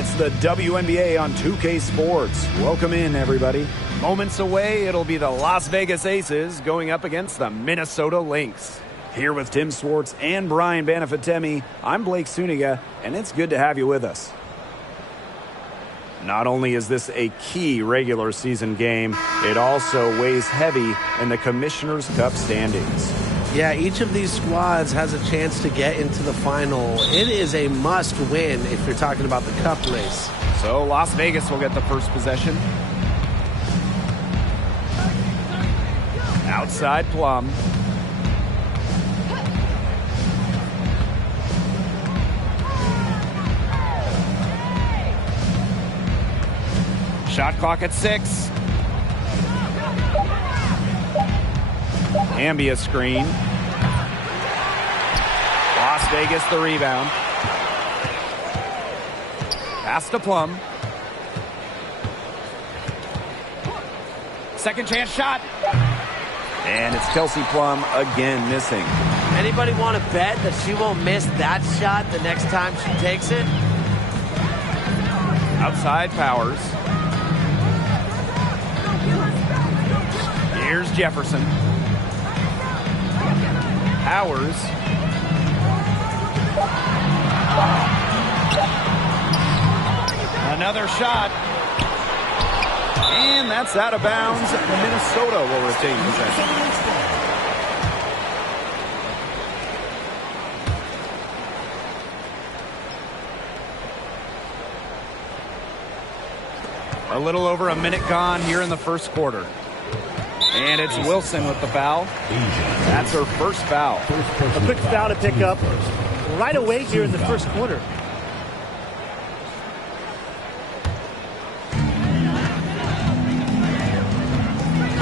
It's the WNBA on 2K Sports. Welcome in, everybody. Moments away, it'll be the Las Vegas Aces going up against the Minnesota Lynx. Here with Tim Swartz and Brian Banafitemi, I'm Blake Suniga, and it's good to have you with us. Not only is this a key regular season game, it also weighs heavy in the Commissioner's Cup standings. Yeah, each of these squads has a chance to get into the final. It is a must-win if you're talking about the cup race. So Las Vegas will get the first possession. Outside Plum. Shot clock at 6. Ambia screen. Las Vegas the rebound. Pass to Plum. Second chance shot. And it's Kelsey Plum again missing. Anybody want to bet that she won't miss that shot the next time she takes it? Outside Powers. Here's Jefferson. Powers. Another shot. And that's out of bounds. Minnesota will retain possession. A little over a minute gone here in the first quarter. And it's Wilson with the foul. That's her first foul. A quick foul to pick up right away here in the first quarter.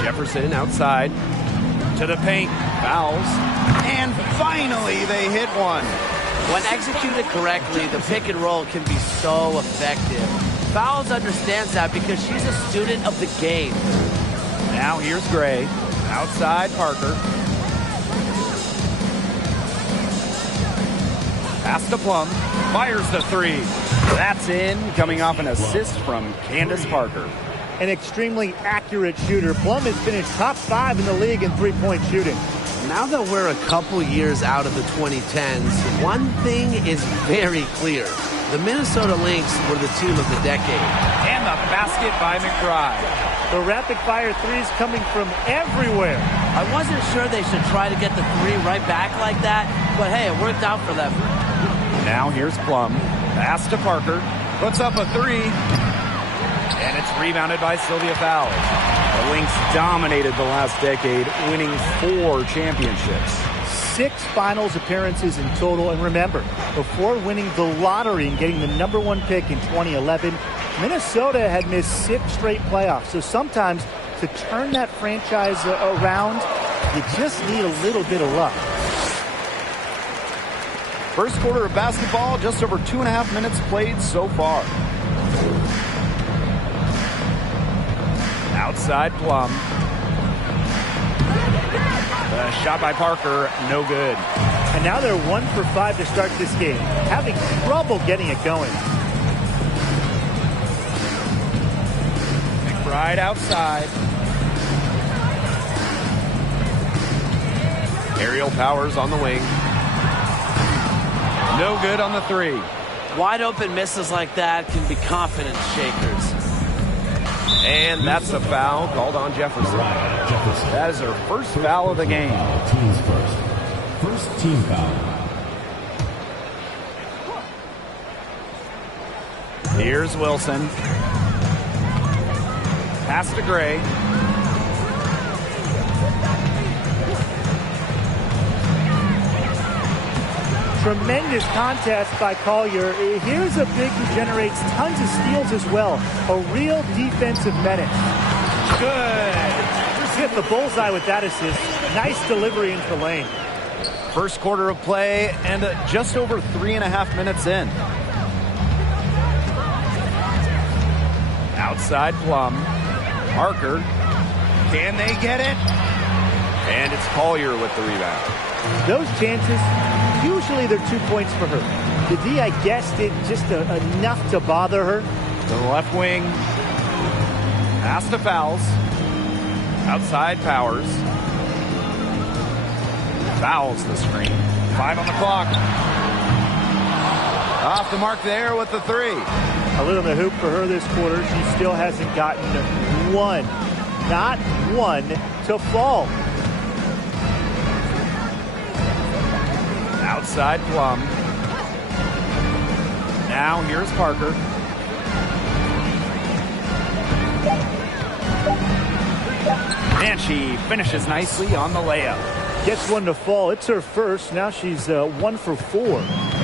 Jefferson outside to the paint. Fouls. And finally they hit one. When executed correctly, the pick and roll can be so effective. Fouls understands that because she's a student of the game. Now here's Gray. Outside Parker. Pass to Plum. Fires the three. That's in, coming off an assist from Candace Parker. An extremely accurate shooter. Plum has finished top 5 in the league in three-point shooting. Now that we're a couple years out of the 2010s, one thing is very clear. The Minnesota Lynx were the team of the decade. And the basket by McBride. The rapid-fire threes coming from everywhere. I wasn't sure they should try to get the three right back like that, but hey, it worked out for them. Now here's Plum. Pass to Parker. Puts up a three. And it's rebounded by Sylvia Fowles. The Lynx dominated the last decade, winning 4 championships. 6 finals appearances in total. And remember, before winning the lottery and getting the #1 pick in 2011, Minnesota had missed 6 straight playoffs. So sometimes to turn that franchise around, you just need a little bit of luck. First quarter of basketball, just over 2.5 minutes played so far. Outside Plum. The shot by Parker, no good. And now they're 1 for 5 to start this game, having trouble getting it going. McBride outside. Aerial Powers on the wing. No good on the three. Wide open misses like that can be confidence shakers. And that's a foul called on Jefferson. That is her first foul of the game. Team's first team foul. Here's Wilson. Pass to Gray. Tremendous contest by Collier. Here's a big who generates tons of steals as well. A real defensive menace. Good. Hit the bullseye with that assist. Nice delivery into the lane. First quarter of play and just over 3.5 minutes in. Outside Plum. Parker. Can they get it? And it's Collier with the rebound. Those chances, usually they're 2 points for her. The D, I guess, did just enough to bother her. The left wing. Pass to Fouls. Outside Powers. Fouls the screen. 5 on the clock. Off the mark there with the 3. A little in the hoop for her this quarter. She still hasn't gotten one. Not one to fall. Outside Plum. Now here's Parker. And she finishes nicely on the layup. Gets one to fall. It's her first. Now she's 1 for 4.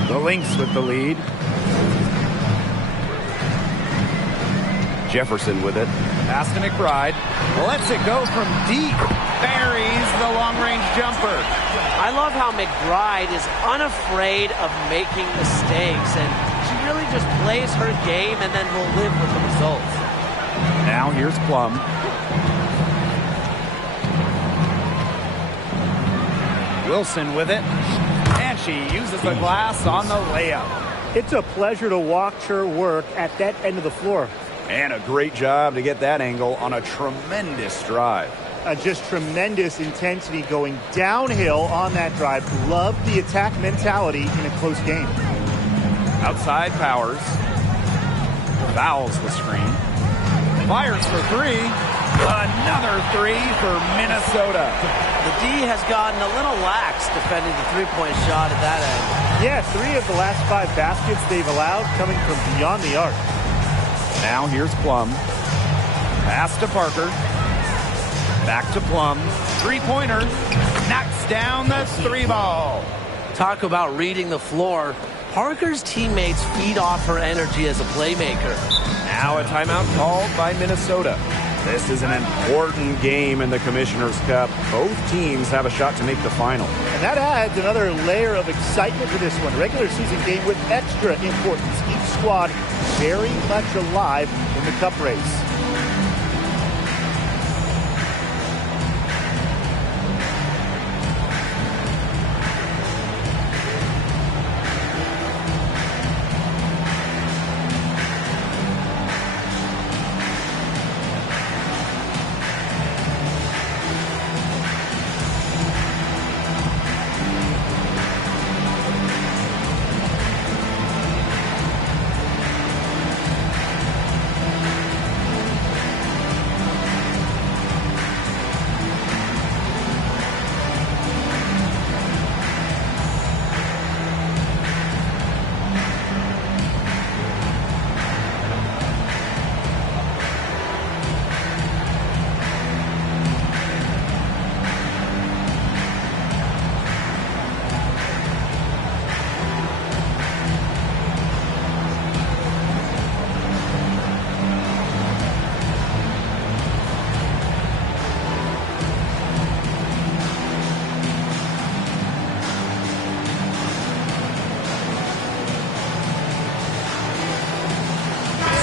The Lynx with the lead. Jefferson with it. Pass to McBride. Lets it go from deep. Buries the long-range jumper. I love how McBride is unafraid of making mistakes, and she really just plays her game and then will live with the results. Now here's Plum. Wilson with it. And she uses the glass on the layup. It's a pleasure to watch her work at that end of the floor. And a great job to get that angle on a tremendous drive. Just tremendous intensity going downhill on that drive. Love the attack mentality in a close game. Outside Powers. Fouls the screen. Fires for 3. Another 3 for Minnesota. The D has gotten a little lax defending the three-point shot at that end. Yeah, 3 of the last 5 baskets they've allowed coming from beyond the arc. Now here's Plum. Pass to Parker. Back to Plum. Three-pointer. Knocks down the 3-ball. Talk about reading the floor. Parker's teammates feed off her energy as a playmaker. Now a timeout called by Minnesota. This is an important game in the Commissioner's Cup. Both teams have a shot to make the final. And that adds another layer of excitement to this one. Regular season game with extra importance. Each squad very much alive in the Cup race.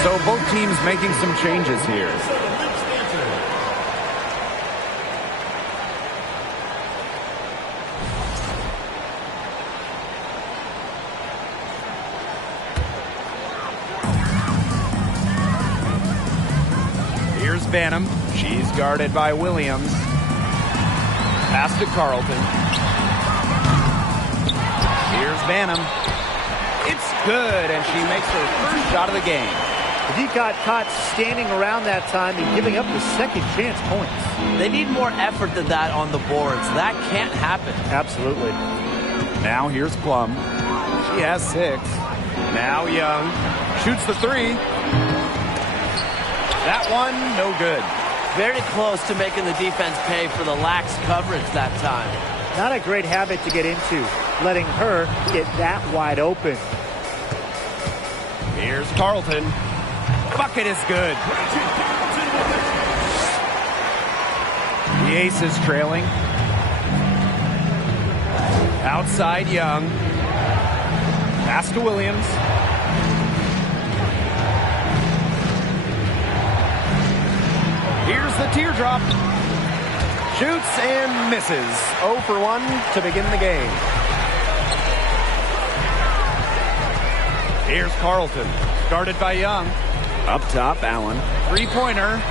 So both teams making some changes here. Here's Banham. She's guarded by Williams. Pass to Carlton. Here's Banham. It's good, and she makes her first shot of the game. He got caught standing around that time and giving up the second chance points. They need more effort than that on the boards. That can't happen. Absolutely. Now here's Plum. She has 6. Now Young shoots the 3. That one, no good. Very close to making the defense pay for the lax coverage that time. Not a great habit to get into, letting her get that wide open. Here's Carlton. Bucket is good. The Aces trailing. Outside Young. Pass to Williams. Here's the teardrop. Shoots and misses. 0 for 1 to begin the game. Here's Carlton, guarded by Young. Up top, Allen. Three-pointer.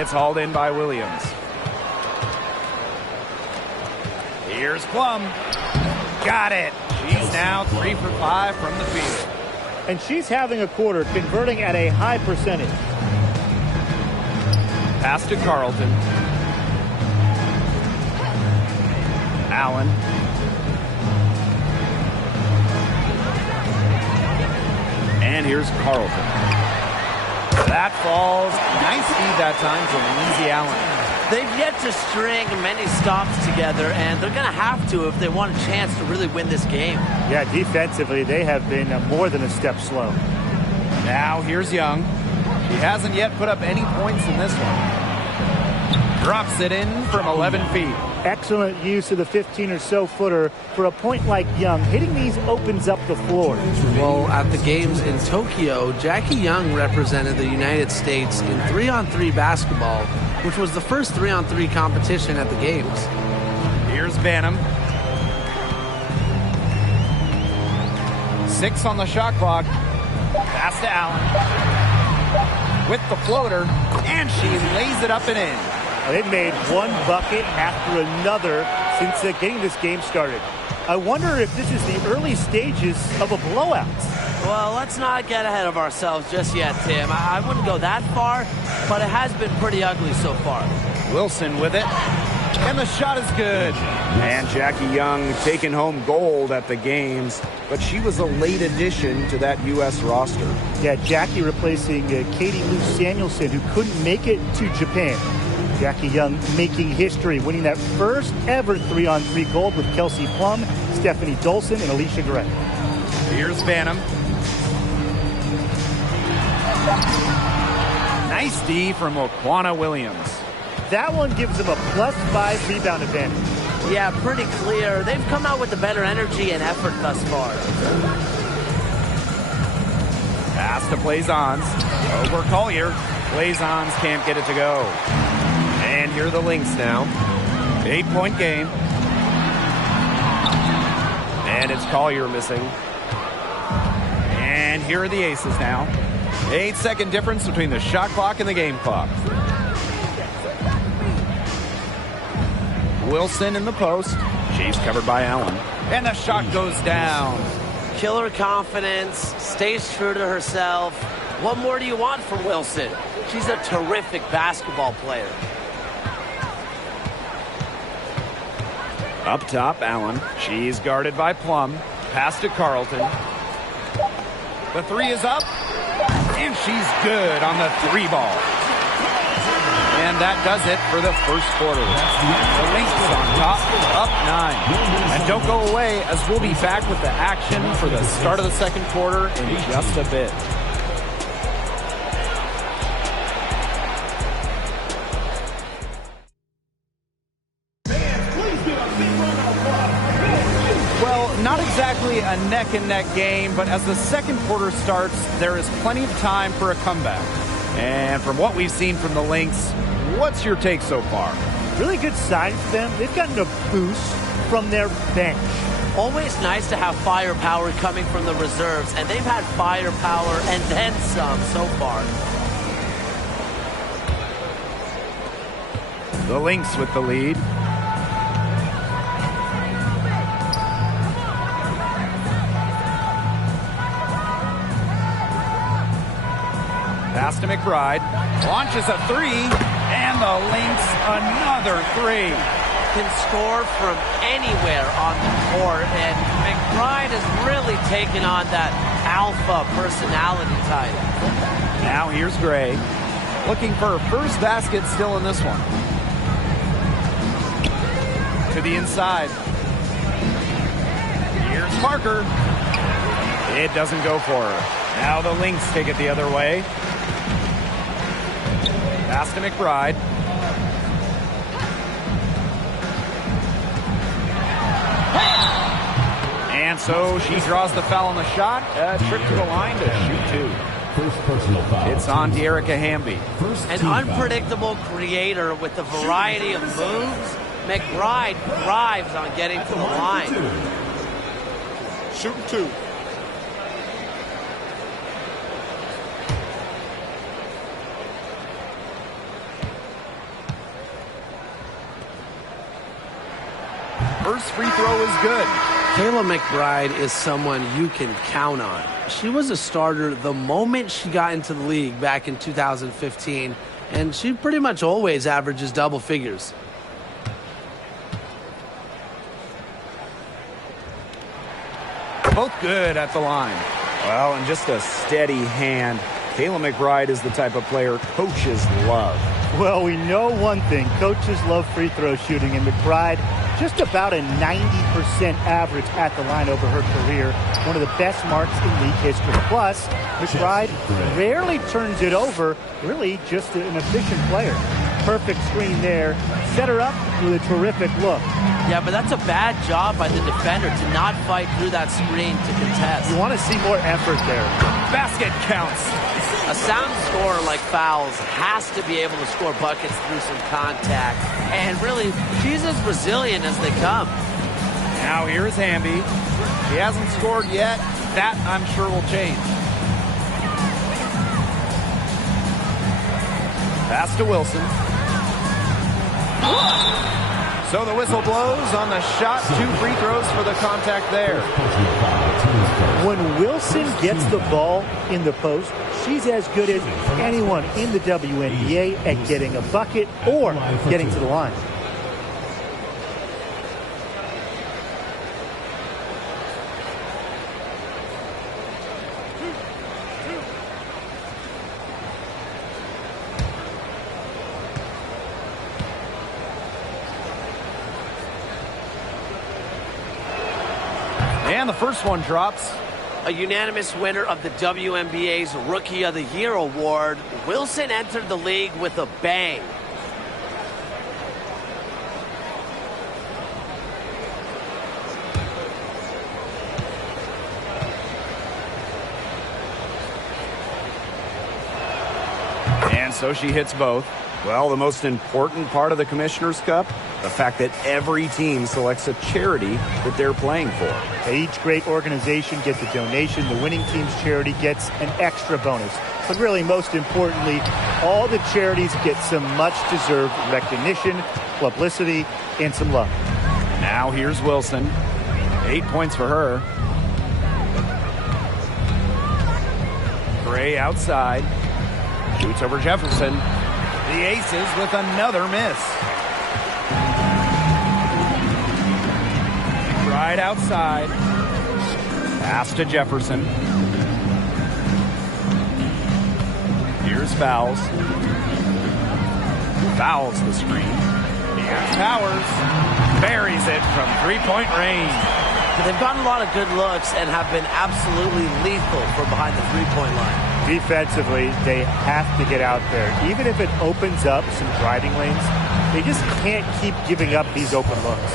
It's hauled in by Williams. Here's Plum. Got it. She's now 3 for 5 from the field. And she's having a quarter, converting at a high percentage. Pass to Carlton. Allen. And here's Carlton. That falls. Nice feed that time from Lindsay Allen. They've yet to string many stops together, and they're going to have to if they want a chance to really win this game. Yeah, defensively, they have been more than a step slow. Now here's Young. She hasn't yet put up any points in this one. Drops it in from 11 feet. Excellent use of the 15 or so footer for a point like Young. Hitting these opens up the floor. Well, at the games in Tokyo, Jackie Young represented the United States in 3-on-3 basketball, which was the first 3-on-3 competition at the games. Here's Banham. 6 on the shot clock. Pass to Allen. With the floater, and she lays it up and in. They've made one bucket after another since getting this game started. I wonder if this is the early stages of a blowout. Well, let's not get ahead of ourselves just yet, Tim. I wouldn't go that far, but it has been pretty ugly so far. Wilson with it, and the shot is good. And Jackie Young taking home gold at the games, but she was a late addition to that U.S. roster. Yeah, Jackie replacing Katie Lou Samuelson, who couldn't make it to Japan. Jackie Young making history, winning that first ever 3-on-3 gold with Kelsey Plum, Stephanie Dolson, and Alicia Gray. Here's Banham. Nice D from Oquana Williams. That one gives them a +5 rebound advantage. Yeah, pretty clear. They've come out with the better energy and effort thus far. Pass to Blazons. Over Collier. Blazons can't get it to go. And here are the Lynx now. 8-point game. And it's Collier missing. And here are the Aces now. 8-second difference between the shot clock and the game clock. Wilson in the post. She's covered by Allen. And the shot goes down. Killer confidence, stays true to herself. What more do you want from Wilson? She's a terrific basketball player. Up top, Allen. She's guarded by Plum. Pass to Carlton. The three is up. And she's good on the 3-ball. And that does it for the first quarter. The Lynx on top, up 9. And don't go away, as we'll be back with the action for the start of the second quarter in just a bit. Not exactly a neck-and-neck game, but as the second quarter starts, there is plenty of time for a comeback. And from what we've seen from the Lynx, what's your take so far? Really good sign for them. They've gotten a boost from their bench. Always nice to have firepower coming from the reserves, and they've had firepower and then some so far. The Lynx with the lead. Pass to McBride. Launches a 3. And the Lynx another 3. Can score from anywhere on the court, and McBride has really taken on that alpha personality type. Now here's Gray. Looking for her first basket still in this one. To the inside. Here's Parker. It doesn't go for her. Now the Lynx take it the other way. Pass to McBride. And so she draws the foul on the shot. Trip to the line to shoot 2. First personal foul. It's on De'Erica Hamby. An unpredictable creator with a variety of moves. McBride thrives on getting to the line. Shooting 2. First free throw is good. Kayla McBride is someone you can count on. She was a starter the moment she got into the league back in 2015, and she pretty much always averages double figures. Both good at the line. Well, and just a steady hand. Kayla McBride is the type of player coaches love. Well, we know one thing. Coaches love free throw shooting, and McBride just about a 90% average at the line over her career. One of the best marks in league history. Plus, McBride rarely turns it over. Really just an efficient player. Perfect screen there. Set her up with a terrific look. Yeah, but that's a bad job by the defender to not fight through that screen to contest. You want to see more effort there. Basket counts. A sound scorer like Fowles has to be able to score buckets through some contact. And really, she's as resilient as they come. Now here's Hamby. He hasn't scored yet. That, I'm sure, will change. Pass to Wilson. So the whistle blows on the shot. 2 free throws for the contact there. When Wilson gets the ball in the post, she's as good as anyone in the WNBA at getting a bucket or getting to the line. And the first one drops. A unanimous winner of the WNBA's Rookie of the Year award, Wilson entered the league with a bang. And so she hits both. Well, the most important part of the Commissioner's Cup, the fact that every team selects a charity that they're playing for. Each great organization gets a donation. The winning team's charity gets an extra bonus. But really, most importantly, all the charities get some much-deserved recognition, publicity, and some love. Now here's Wilson. 8 points for her. Gray outside. Shoots over Jefferson. The Aces with another miss. Right outside. Pass to Jefferson. Here's Fowles. Fouls the screen. Here's Powers. Buries it from three-point range. They've gotten a lot of good looks and have been absolutely lethal from behind the three-point line. Defensively, they have to get out there. Even if it opens up some driving lanes, they just can't keep giving up these open looks.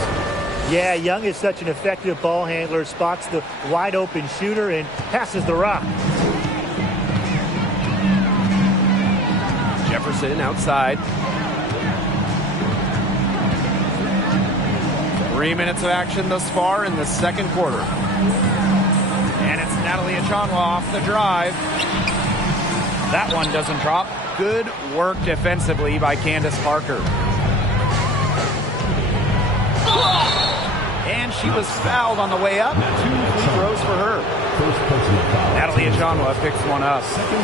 Yeah, Young is such an effective ball handler, spots the wide-open shooter and passes the rock. Jefferson outside. 3 minutes of action thus far in the second quarter. And it's Natalie Achonwa off the drive. That one doesn't drop. Good work defensively by Candace Parker. And she was fouled on the way up. 2 free throws for her. Natalie Achonwa picks one up.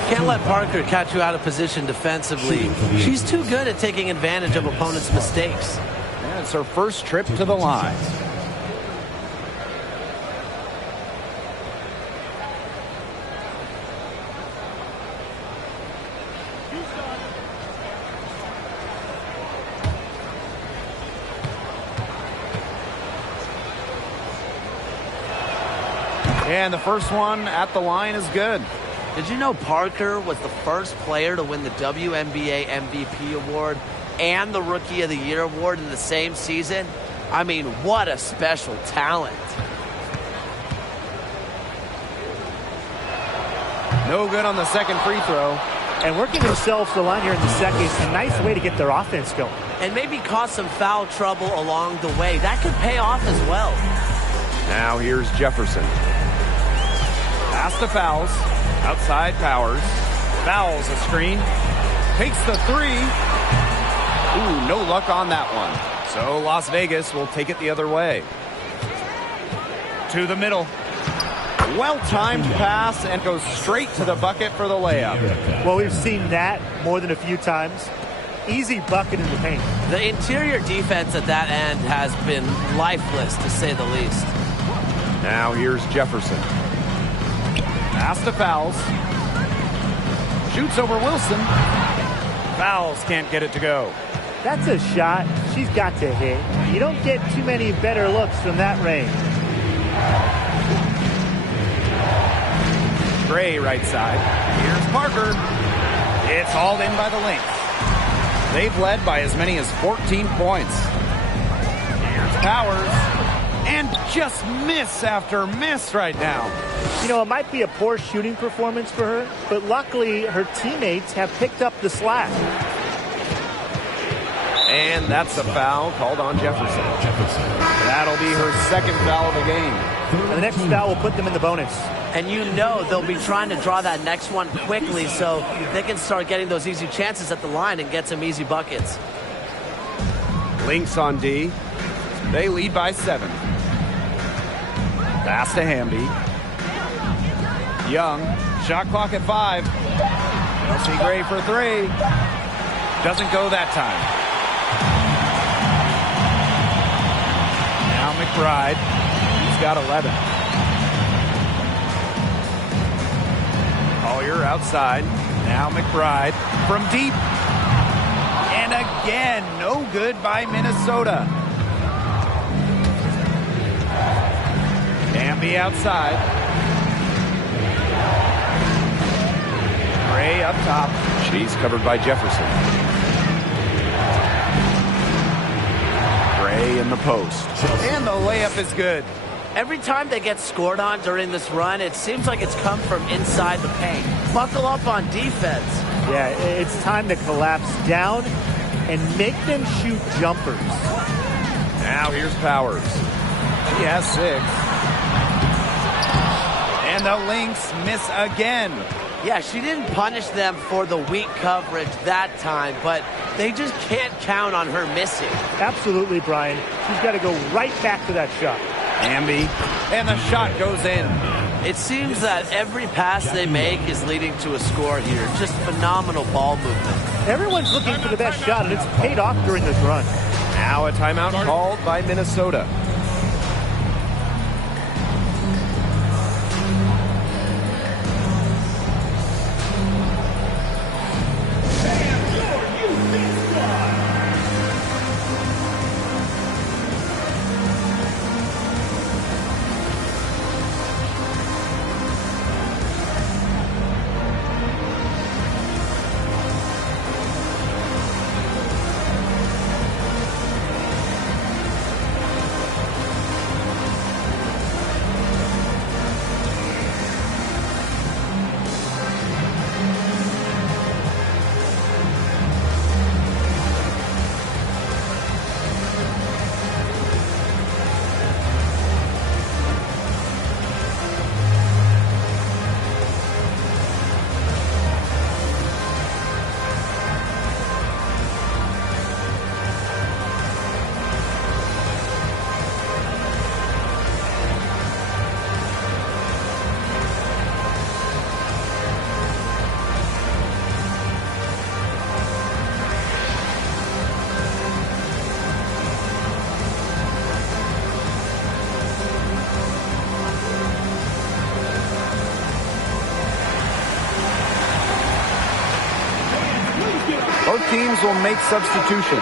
Can't let Parker catch you out of position defensively. She's too good at taking advantage of opponents' mistakes. And it's her first trip to the line. And the first one at the line is good. Did you know Parker was the first player to win the WNBA MVP award and the Rookie of the Year award in the same season? I mean, what a special talent. No good on the second free throw. And working themselves to the line here in the second, a nice way to get their offense going. And maybe cause some foul trouble along the way. That could pay off as well. Now here's Jefferson. Pass to Fowles. Outside Powers. Fouls a screen. Takes the three. Ooh, no luck on that one. So Las Vegas will take it the other way. To the middle. Well-timed pass and goes straight to the bucket for the layup. Well, we've seen that more than a few times. Easy bucket in the paint. The interior defense at that end has been lifeless, to say the least. Now here's Jefferson. Pass to Fowles. Shoots over Wilson. Fowles can't get it to go. That's a shot she's got to hit. You don't get too many better looks from that range. Gray right side. Here's Parker. It's hauled in by the Lynx. They've led by as many as 14 points. Here's Powers. And just miss after miss right now. You know, it might be a poor shooting performance for her, but luckily her teammates have picked up the slack. And that's a foul called on Jefferson. That'll be her second foul of the game. And the next foul will put them in the bonus. And you know they'll be trying to draw that next one quickly so they can start getting those easy chances at the line and get some easy buckets. Lynx on D. They lead by 7. Pass to Hamby. Young. Shot clock at 5. Chelsea Gray for 3. Doesn't go that time. Now McBride. He's got 11. Collier outside. Now McBride from deep. And again, no good by Minnesota. Hamby outside. Gray up top. She's covered by Jefferson. Gray in the post. And the layup is good. Every time they get scored on during this run, it seems like it's come from inside the paint. Buckle up on defense. Yeah, it's time to collapse down and make them shoot jumpers. Now here's Powers. He has 6. And the Lynx miss again. Yeah, she didn't punish them for the weak coverage that time, but they just can't count on her missing. Absolutely, Brian. She's got to go right back to that shot. Hamby, and the shot goes in. It seems that every pass they make is leading to a score here. Just phenomenal ball movement. Everyone's looking for the best shot, and it's paid off during this run. Now a timeout called by Minnesota. Both teams will make substitutions.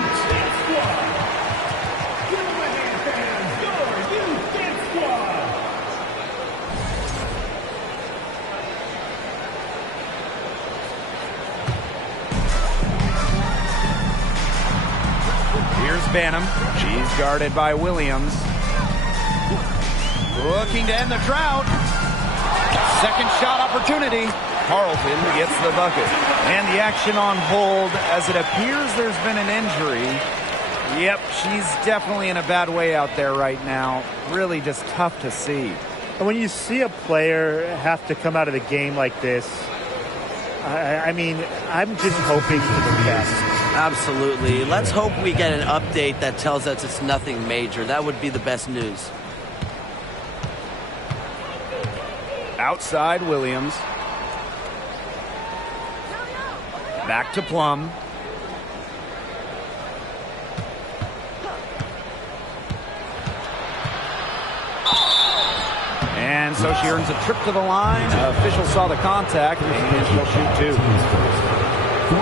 Here's Banham. She's guarded by Williams. Looking to end the drought. Second shot opportunity. Carlton gets the bucket. And the action on hold as it appears there's been an injury. Yep, she's definitely in a bad way out there right now. Really just tough to see. And when you see a player have to come out of the game like this, I mean, I'm just hoping for the best. Absolutely. Let's hope we get an update that tells us it's nothing major. That would be the best news. Outside Williams. Back to Plum. And so she earns a trip to the line. Official saw the contact, and she'll shoot two.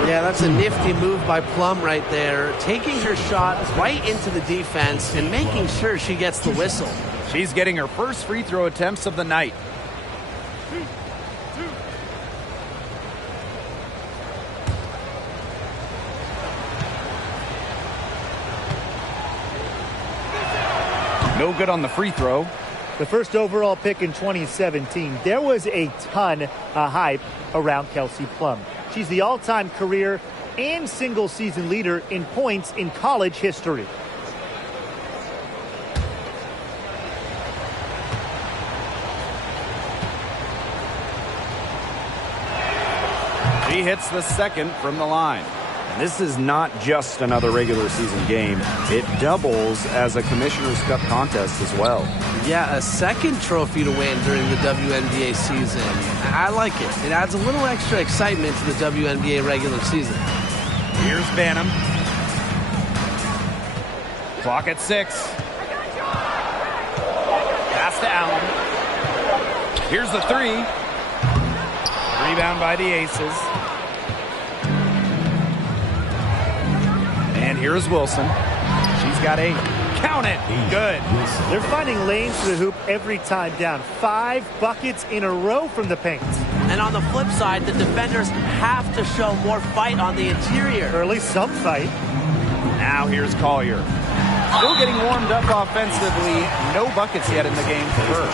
Yeah, that's a nifty move by Plum right there. Taking her shot right into the defense and making sure she gets the whistle. She's getting her first free throw attempts of the night. No good on the free throw. The first overall pick in 2017, there was a ton of hype around Kelsey Plum. She's the all-time career and single-season leader in points in college history. She hits the second from the line. And this is not just another regular season game. It doubles as a Commissioner's Cup contest as well. Yeah, a second trophy to win during the WNBA season. I like it. It adds a little extra excitement to the WNBA regular season. Here's Banham. Clock at 6. Pass to Allen. Here's the 3. Rebound by the Aces. And here's Wilson. She's got 8. Count it. Good. They're finding lanes to the hoop every time down. 5 buckets in a row from the paint. And on the flip side, the defenders have to show more fight on the interior. Or at least some fight. Now here's Collier. Still getting warmed up offensively. No buckets yet in the game for her.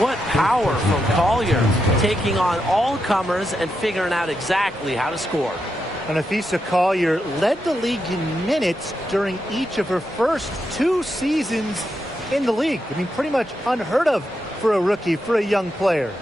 What power from Collier, taking on all comers and figuring out exactly how to score. And Afisa Collier led the league in minutes during each of her first 2 seasons in the league. I mean, pretty much unheard of for a rookie, for a young player.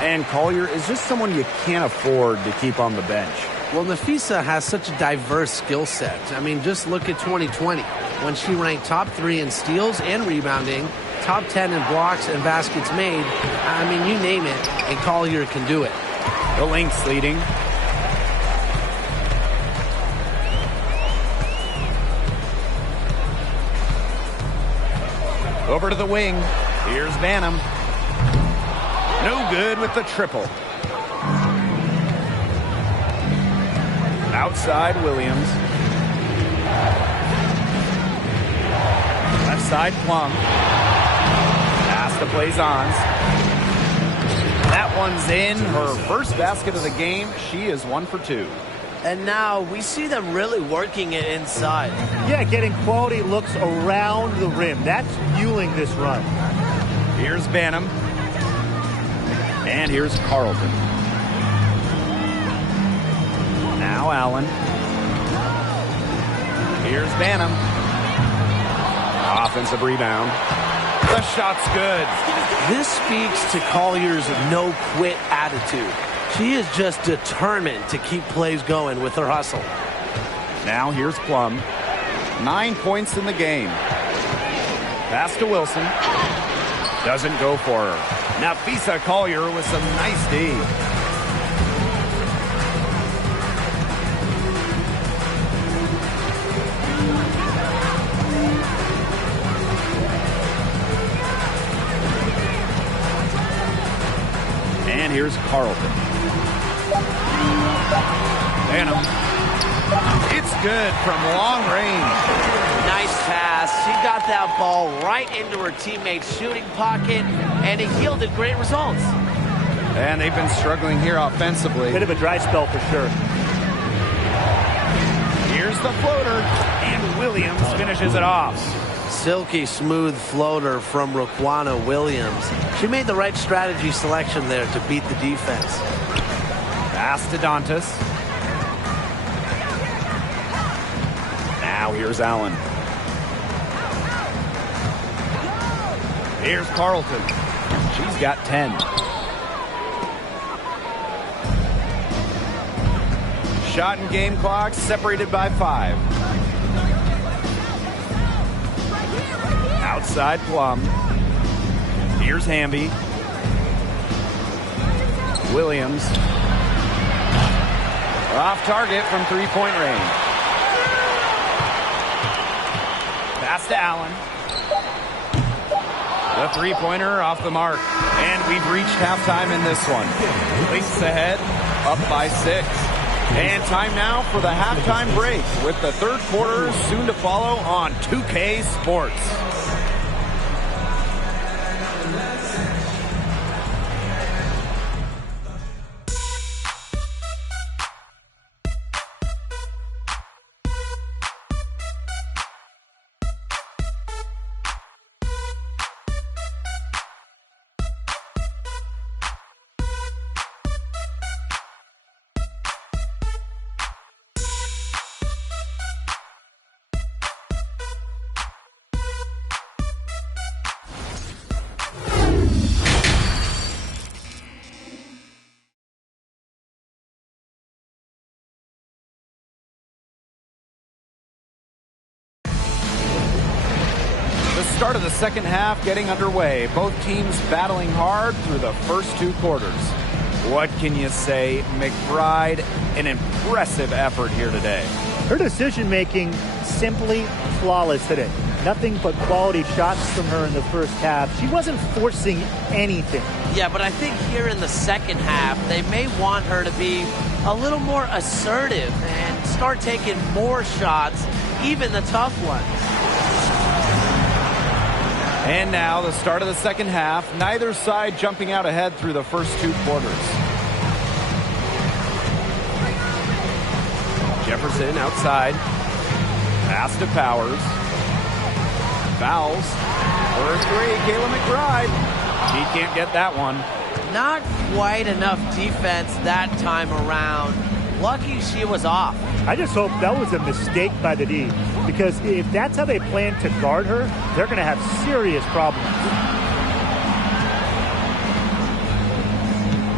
And Collier is just someone you can't afford to keep on the bench. Well, Nafisa has such a diverse skill set. I mean, just look at 2020 when she ranked top 3 in steals and rebounding, top 10 in blocks and baskets made. I mean, you name it, and Collier can do it. The Lynx leading. Over to the wing. Here's Banham. No good with the triple. Outside Williams. Left side Plum. Pass to Blazons. That one's in. Her first basket of the game. She is 1 for 2. And now we see them really working it inside. Yeah, getting quality looks around the rim. That's fueling this run. Here's Banham. And here's Carlton. Now Allen. Here's Banham. Offensive rebound. The shot's good. This speaks to Collier's no-quit attitude. She is just determined to keep plays going with her hustle. Now here's Plum. 9 points in the game. Pass to Wilson. Doesn't go for her. Nafisa Collier with some nice D. And here's Carlton. Banham. It's good from long range. Nice pass. She got that ball right into her teammate's shooting pocket, and it yielded great results. And they've been struggling here offensively. Bit of a dry spell for sure. Here's the floater, and Williams finishes it off. Silky smooth floater from Raquana Williams. She made the right strategy selection there to beat the defense. Pass to Dantas. Now here's Allen. Here's Carlton. She's got 10. Shot and game clock separated by 5. Outside Plum. Here's Hamby. Williams. Off target from three-point range. Pass to Allen. The three-pointer off the mark. And we've reached halftime in this one. Lynx ahead, up by 6. And time now for the halftime break with the third quarter soon to follow on 2K Sports. Start of the second half getting underway. Both teams battling hard through the first 2 quarters. What can you say? McBride, an impressive effort here today. Her decision-making simply flawless today. Nothing but quality shots from her in the first half. She wasn't forcing anything. Yeah, but I think here in the second half, they may want her to be a little more assertive and start taking more shots, even the tough ones. And now the start of the second half. Neither side jumping out ahead through the first 2 quarters. Jefferson outside. Pass to Powers. Fouls. For 3, Kayla McBride. She can't get that one. Not quite enough defense that time around. Lucky she was off. I just hope that was a mistake by the D, because if that's how they plan to guard her, they're going to have serious problems.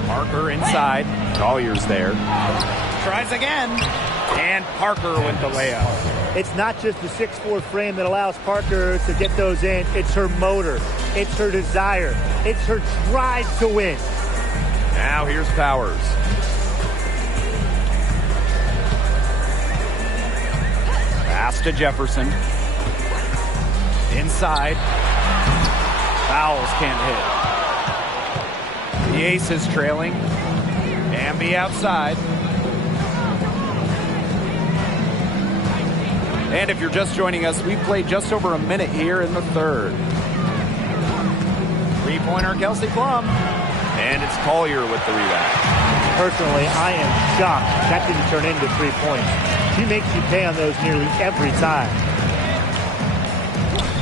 Parker inside. Collier's there. Tries again. And Parker with the layup. It's not just the 6'4" frame that allows Parker to get those in. It's her motor. It's her desire. It's her drive to win. Now here's Powers. Pass to Jefferson. Inside. Fouls can't hit. The Ace is trailing. Amby outside. And if you're just joining us, we played just over a minute here in the third. Three-pointer, Kelsey Plum. And it's Collier with the rebound. Personally, I am shocked that didn't turn into 3 points. She makes you pay on those nearly every time.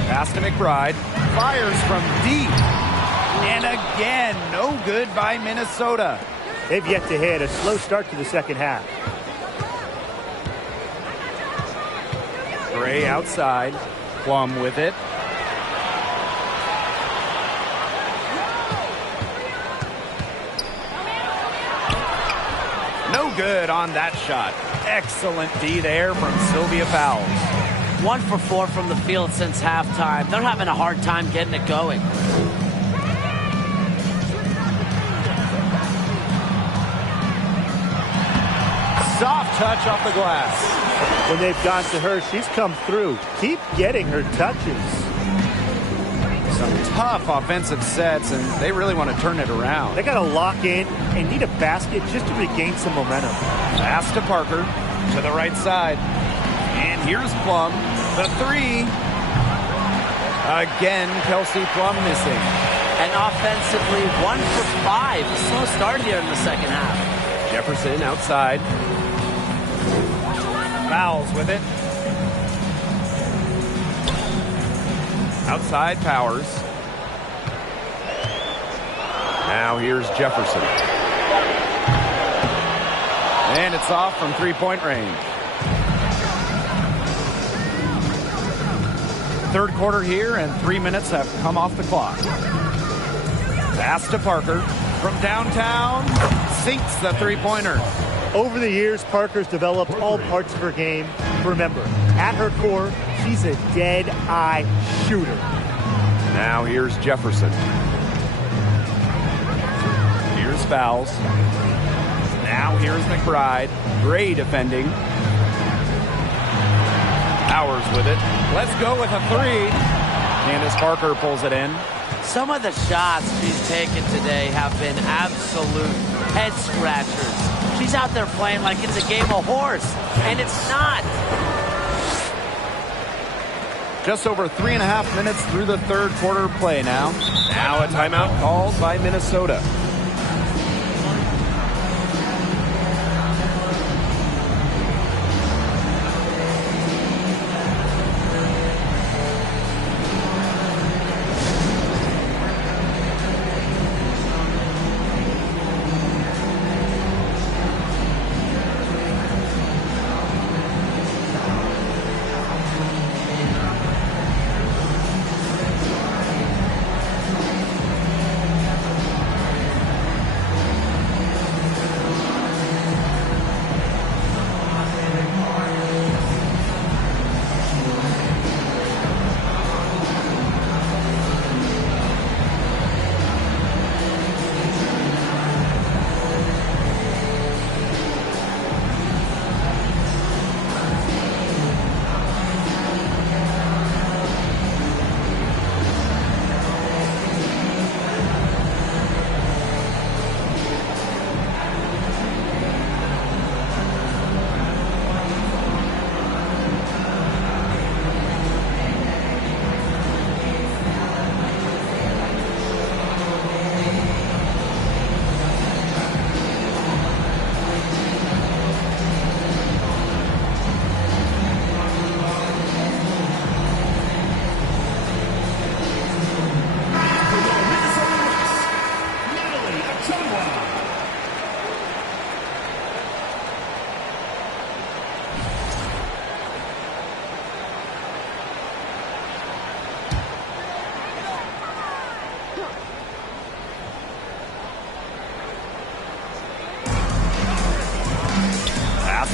Pass to McBride. Fires from deep. And again, no good by Minnesota. They've yet to hit. A slow start to the second half. Gray outside. Plum with it. No good on that shot. Excellent D there from Sylvia Fowles. 1 for 4 from the field since halftime. They're having a hard time getting it going. Soft touch off the glass. When they've gone to her, she's come through. Keep getting her touches. Some tough offensive sets, and they really want to turn it around. They got to lock in and need a basket just to regain some momentum. Pass to Parker to the right side. And here's Plum. The 3. Again, Kelsey Plum missing. And offensively, 1 for 5. A slow start here in the second half. Jefferson outside. Fouls with it. Outside Powers. Now here's Jefferson. And it's off from three-point range. Third quarter here, and 3 minutes have come off the clock. Pass to Parker. From downtown, sinks the three-pointer. Over the years, Parker's developed all parts of her game. Remember, at her core, she's a dead-eye shooter. Now here's Jefferson. Here's Fowles. Now here's McBride. Gray defending. Powers with it. Let's go with a three. Candace Parker pulls it in. Some of the shots she's taken today have been absolute head scratchers. She's out there playing like it's a game of horse, and it's not. Just over 3.5 minutes through the third quarter play now. Now a timeout called by Minnesota.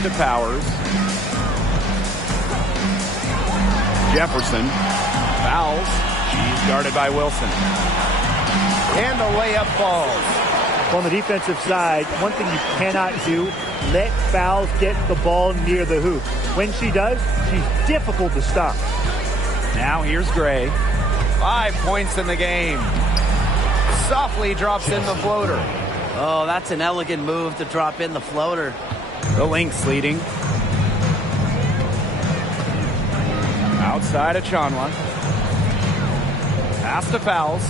To Powers. Jefferson. Fouls. She's guarded by Wilson. And the layup falls. On the defensive side, one thing you cannot do, let Fouls get the ball near the hoop. When she does, she's difficult to stop. Now here's Gray. 5 points in the game. Softly drops in the floater. Oh, that's an elegant move to drop in the floater. The Lynx leading. Outside of Chanwa. Pass to Fouls.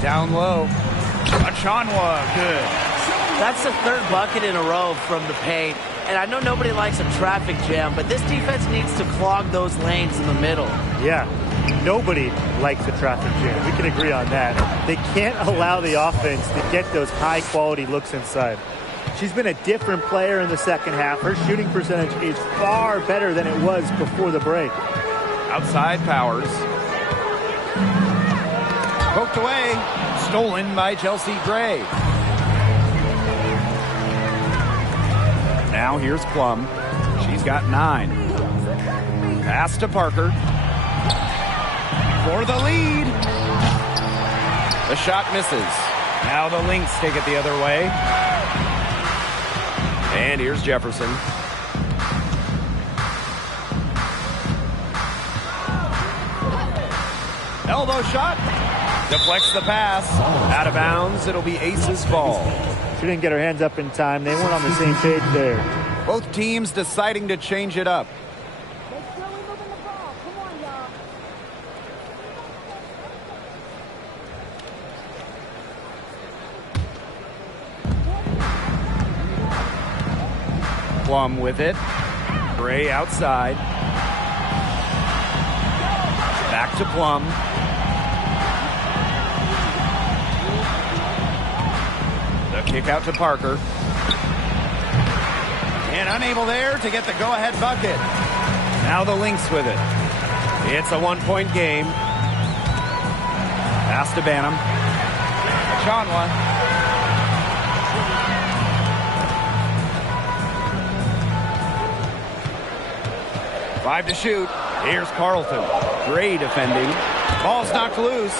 Down low. Chanwa, good. That's the third bucket in a row from the paint. And I know nobody likes a traffic jam, but this defense needs to clog those lanes in the middle. Yeah, nobody likes a traffic jam. We can agree on that. They can't allow the offense to get those high-quality looks inside. She's been a different player in the second half. Her shooting percentage is far better than it was before the break. Outside Powers. Poked away. Stolen by Chelsea Gray. Now here's Plum. She's got 9. Pass to Parker. For the lead. The shot misses. Now the Lynx take it the other way. And here's Jefferson. Elbow shot. Deflects the pass. Out of bounds. It'll be Aces ball. She didn't get her hands up in time. They weren't on the same page there. Both teams deciding to change it up. Plum with it. Gray outside. Back to Plum. Kick out to Parker. And unable there to get the go-ahead bucket. Now the Lynx with it. It's a one-point game. Pass to Banham. Chanwa. 5 to shoot. Here's Carlton. Gray defending. Ball's knocked loose.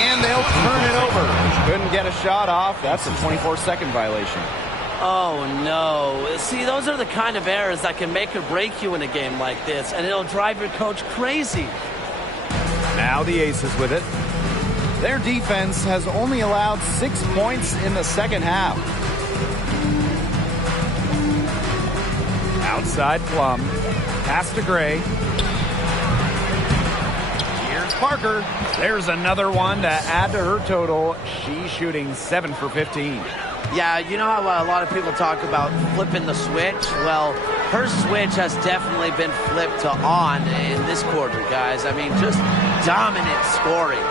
And they'll turn it over. Couldn't get a shot off. That's a 24-second violation. Oh, no. See, those are the kind of errors that can make or break you in a game like this, and it'll drive your coach crazy. Now the Aces with it. Their defense has only allowed 6 points in the second half. Outside Plum. Pass to Gray. Here's Parker. There's another one to add to her total. She's shooting 7 for 15. Yeah, you know how a lot of people talk about flipping the switch? Well, her switch has definitely been flipped to on in this quarter, guys. I mean, just dominant scoring.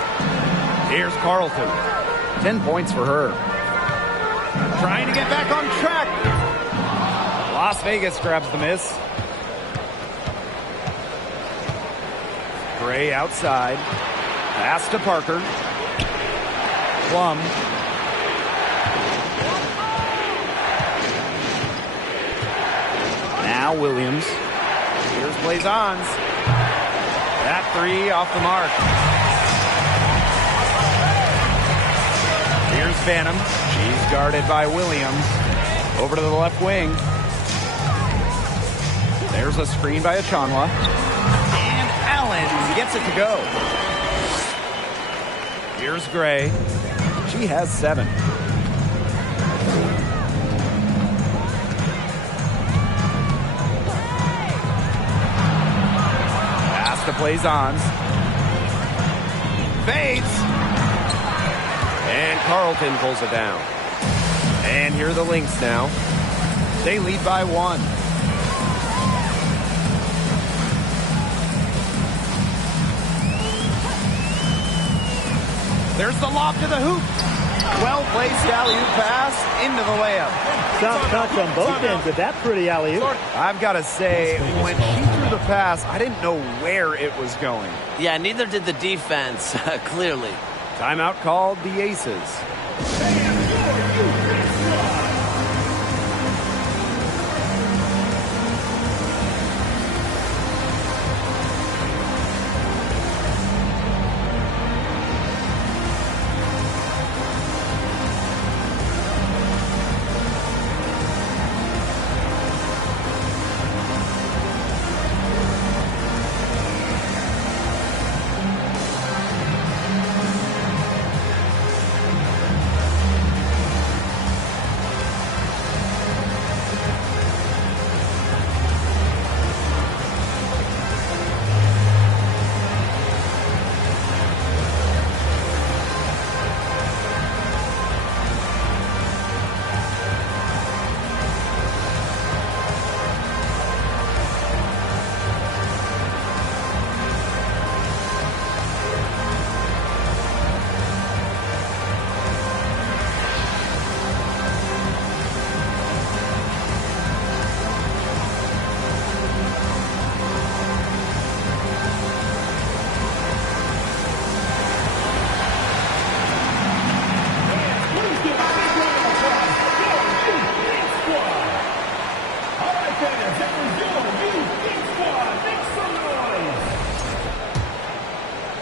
Here's Carlton. 10 points for her. Trying to get back on track. Las Vegas grabs the miss. Gray outside. Pass to Parker. Plum. Now Williams. Here's Blazons. That three off the mark. Here's Banham. She's guarded by Williams. Over to the left wing. There's a screen by Achanwa. And Allen gets it to go. Here's Gray. She has 7. To Blazons. Fades. And Carlton pulls it down. And here are the Lynx now. They lead by 1. There's the lob to the hoop. Well-placed alley-oop pass into the layup. Soft touch on both ends, but that pretty alley-oop. I've got to say, when she threw the pass, I didn't know where it was going. Yeah, neither did the defense, clearly. Timeout called the Aces.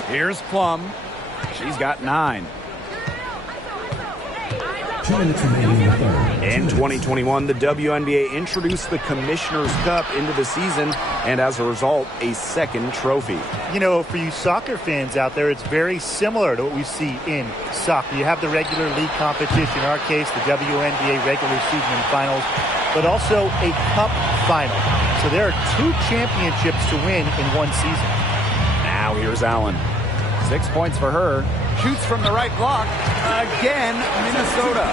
Here's Plum. She's got 9. 2 minutes remaining in the third. In 2021, the WNBA introduced the Commissioner's Cup into the season, and as a result, a second trophy. You know, for you soccer fans out there, it's very similar to what we see in soccer. You have the regular league competition, in our case, the WNBA regular season and finals, but also a cup final. So there are 2 championships to win in one season. Now here's Allen. 6 points for her. Shoots from the right block. Again, Minnesota.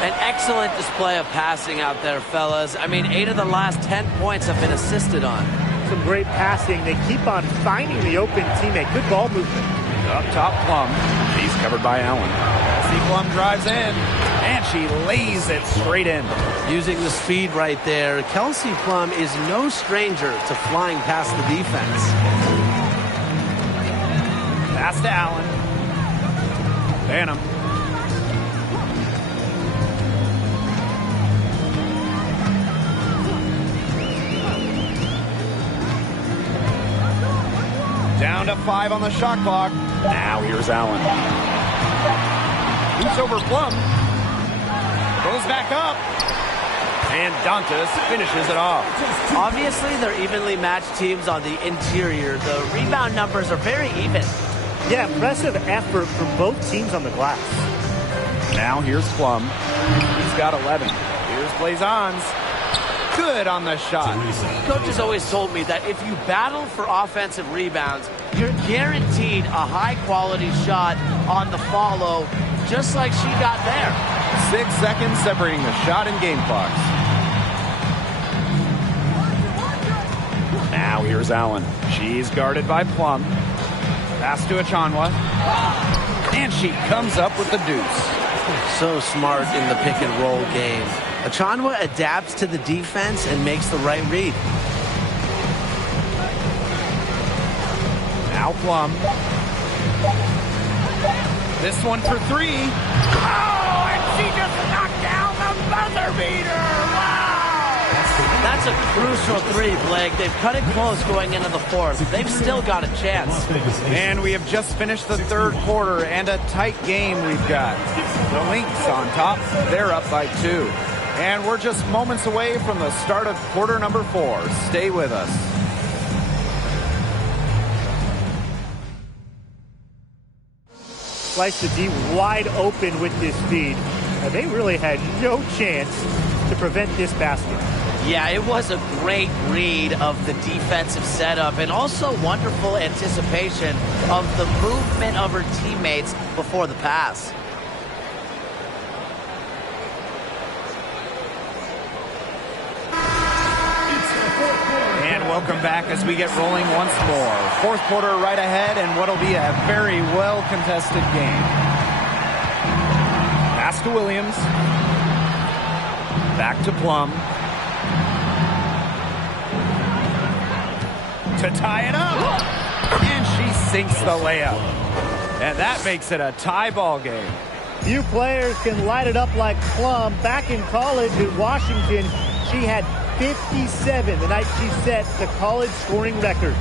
An excellent display of passing out there, fellas. I mean, 8 of the last 10 points have been assisted on. Some great passing. They keep on finding the open teammate. Good ball movement. Up top, Plum. She's covered by Allen. See Plum drives in. And she lays it straight in. Using the speed right there, Kelsey Plum is no stranger to flying past the defense. Pass to Allen. Banham. Down to 5 on the shot clock. Now here's Allen. Boots over Plum. Goes back up. And Dantas finishes it off. Obviously, they're evenly matched teams on the interior. The rebound numbers are very even. Yeah, impressive effort from both teams on the glass. Now here's Plum. He's got 11. Here's Blazons. Good on the shot. Coach has always told me that if you battle for offensive rebounds, you're guaranteed a high-quality shot on the follow, just like she got there. 6 seconds separating the shot and game clocks. Now here's Allen. She's guarded by Plum. Pass to Achanwa. And she comes up with the deuce. So smart in the pick and roll game. Achanwa adapts to the defense and makes the right read. Now Plum. This one for 3. Oh, and she just knocked down the buzzer beater. Wow! That's a crucial 3, Blake. They've cut it close going into the 4th. They've still got a chance. And we have just finished the 3rd quarter, and a tight game we've got. The Lynx on top. They're up by 2. And we're just moments away from the start of quarter number 4. Stay with us. Slice the D wide open with this feed. They really had no chance to prevent this basket. Yeah, it was a great read of the defensive setup and also wonderful anticipation of the movement of her teammates before the pass. And welcome back as we get rolling once more. 4th quarter right ahead, and what'll be a very well-contested game. Pass to Williams. Back to Plum. To tie it up. And she sinks the layup. And that makes it a tie ball game. Few players can light it up like Plum. Back in college at Washington, she had 57 the night she set the college scoring record.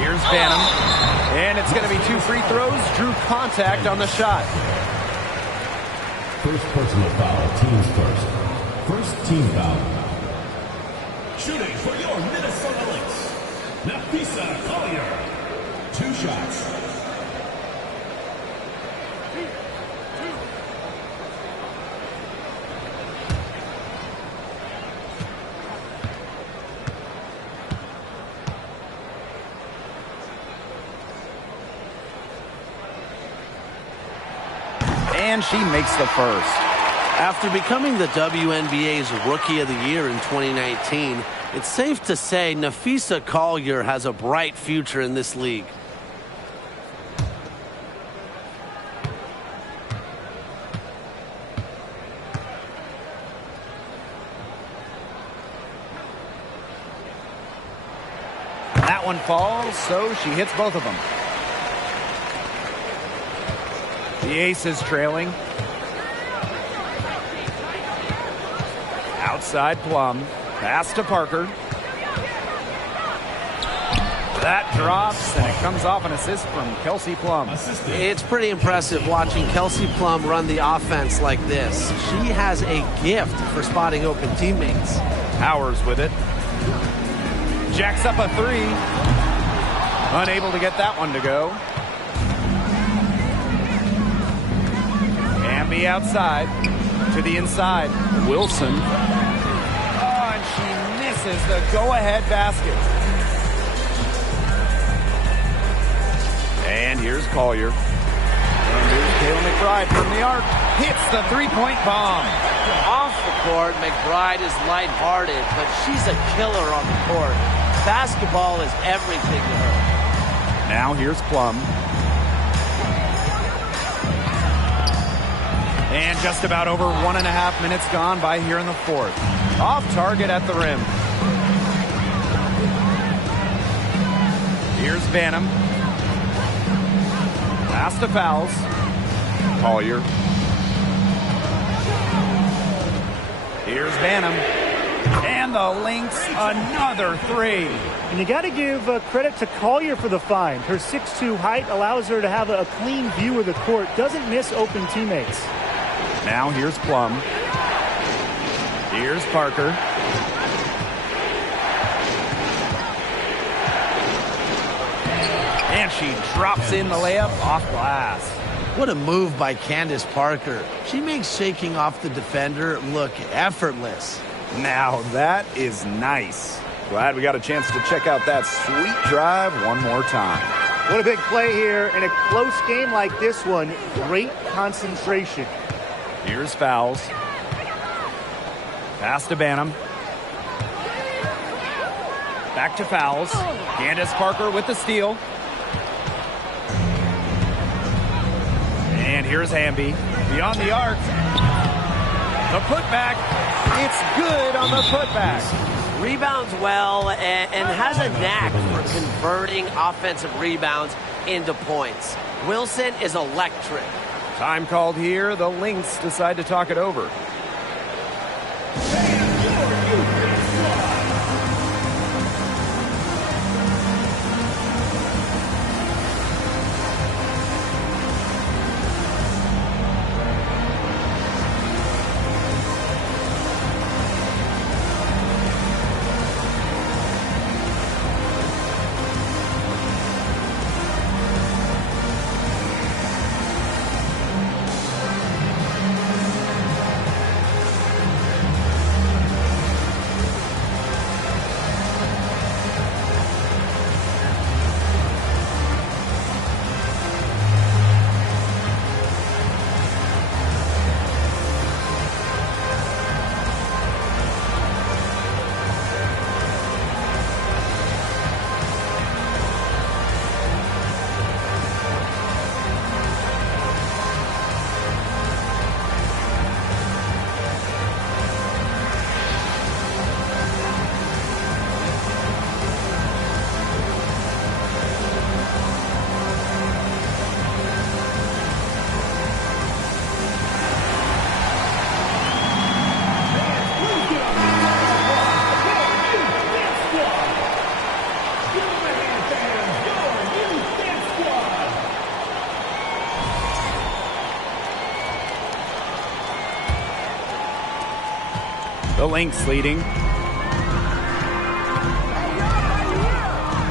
Here's Banham. And it's going to be 2 free throws. Drew contact on the shot. First personal foul, teams first. First team foul. Shooting for your Minnesota Lynx, Nafisa Collier. 2 shots. And she makes the first. After becoming the WNBA's Rookie of the Year in 2019, it's safe to say Nafisa Collier has a bright future in this league. That one falls, so she hits both of them. The Ace is trailing. Outside Plum. Pass to Parker. That drops, and it comes off an assist from Kelsey Plum. It's pretty impressive watching Kelsey Plum run the offense like this. She has a gift for spotting open teammates. Powers with it. Jacks up a 3. Unable to get that one to go. Amby outside. To the inside. Wilson. Oh, and she misses the go-ahead basket. And here's Collier. And here's Kayla McBride from the arc. Hits the three-point bomb. Off the court, McBride is lighthearted, but she's a killer on the court. Basketball is everything to her. Now here's Plum. And just about over 1.5 minutes gone by here in the fourth. Off target at the rim. Here's Banham. Pass to Fowles. Collier. Here's Banham. And the Lynx, another three. And you got to give credit to Collier for the find. Her 6'2" height allows her to have a clean view of the court. Doesn't miss open teammates. Now here's Plum. Here's Parker. And she drops in the layup off glass. What a move by Candace Parker. She makes shaking off the defender look effortless. Now that is nice. Glad we got a chance to check out that sweet drive one more time. What a big play here in a close game like this one. Great concentration. Here's Fowles. Pass to Banham. Back to Fowles. Candace Parker with the steal. And here's Hamby. Beyond the arc. The putback. It's good on the putback. Rebounds well and has a knack for converting offensive rebounds into points. Wilson is electric. Time called here. The Lynx decide to talk it over. The Lynx leading.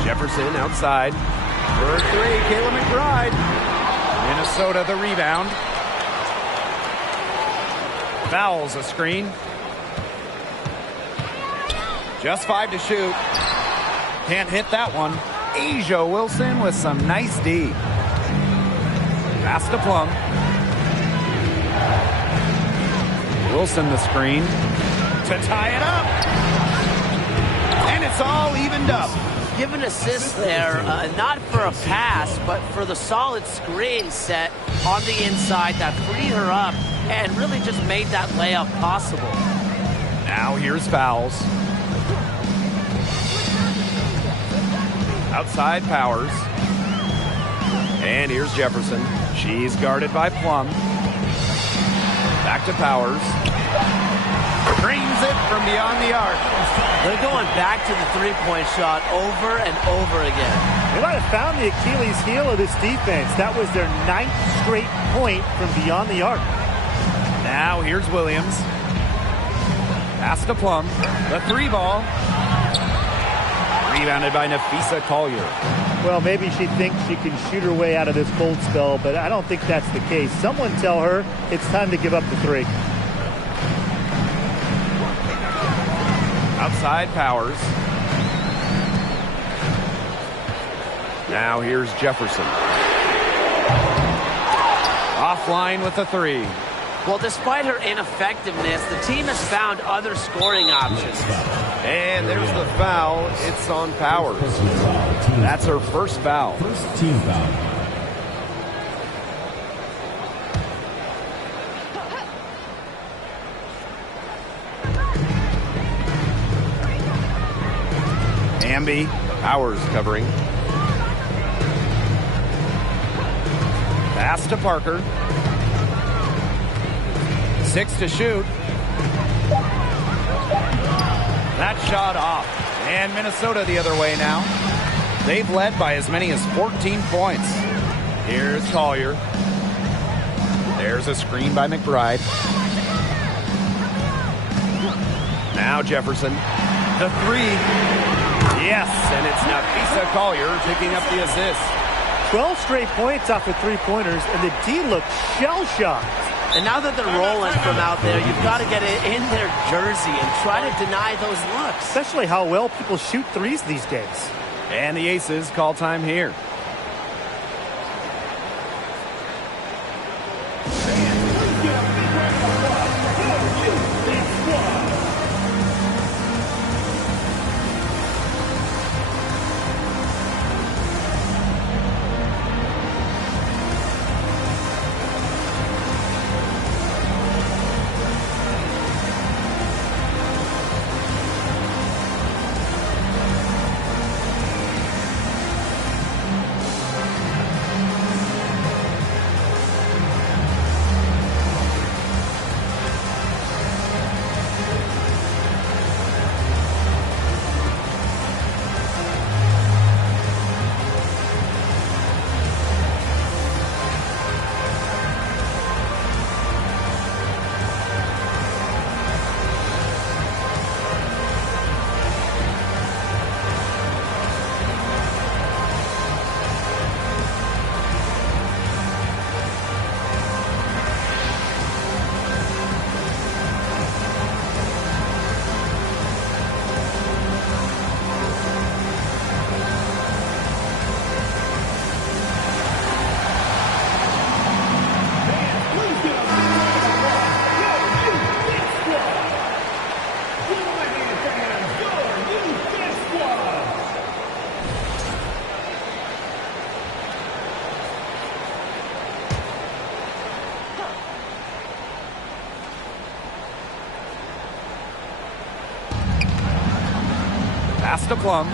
Jefferson outside. For three, Kayla McBride. Minnesota the rebound. Fouls a screen. Just 5 to shoot. Can't hit that one. Asia Wilson with some nice D. Pass to Plum. Wilson the screen. To tie it up. And it's all evened up. Give an assist there, not for a pass, but for the solid screen set on the inside that freed her up and really just made that layup possible. Now here's Fouls. Outside Powers. And here's Jefferson. She's guarded by Plum. Back to Powers. Drains it from beyond the arc. They're going back to the three-point shot over and over again. They might have found the Achilles heel of this defense. That was their 9th straight point from beyond the arc. Now here's Williams. Pass to Plum. The three ball. Rebounded by Nafisa Collier. Well, maybe she thinks she can shoot her way out of this cold spell, but I don't think that's the case. Someone tell her it's time to give up the three. Outside Powers. Now here's Jefferson. Offline with the three. Well, despite her ineffectiveness, the team has found other scoring options. And there's the foul. It's on Powers. That's her first foul. First team foul. Bambi, Powers covering. Pass to Parker. 6 to shoot. That shot off. And Minnesota the other way now. They've led by as many as 14 points. Here's Collier. There's a screen by McBride. Now Jefferson. The three. Yes, and it's Nafisa Collier picking up the assist. 12 straight points off the three-pointers, and the D looked shell-shocked. And now that they're rolling from out there, you've got to get it in their jersey and try to deny those looks. Especially how well people shoot threes these days. And the Aces call time here. Pass to Plum.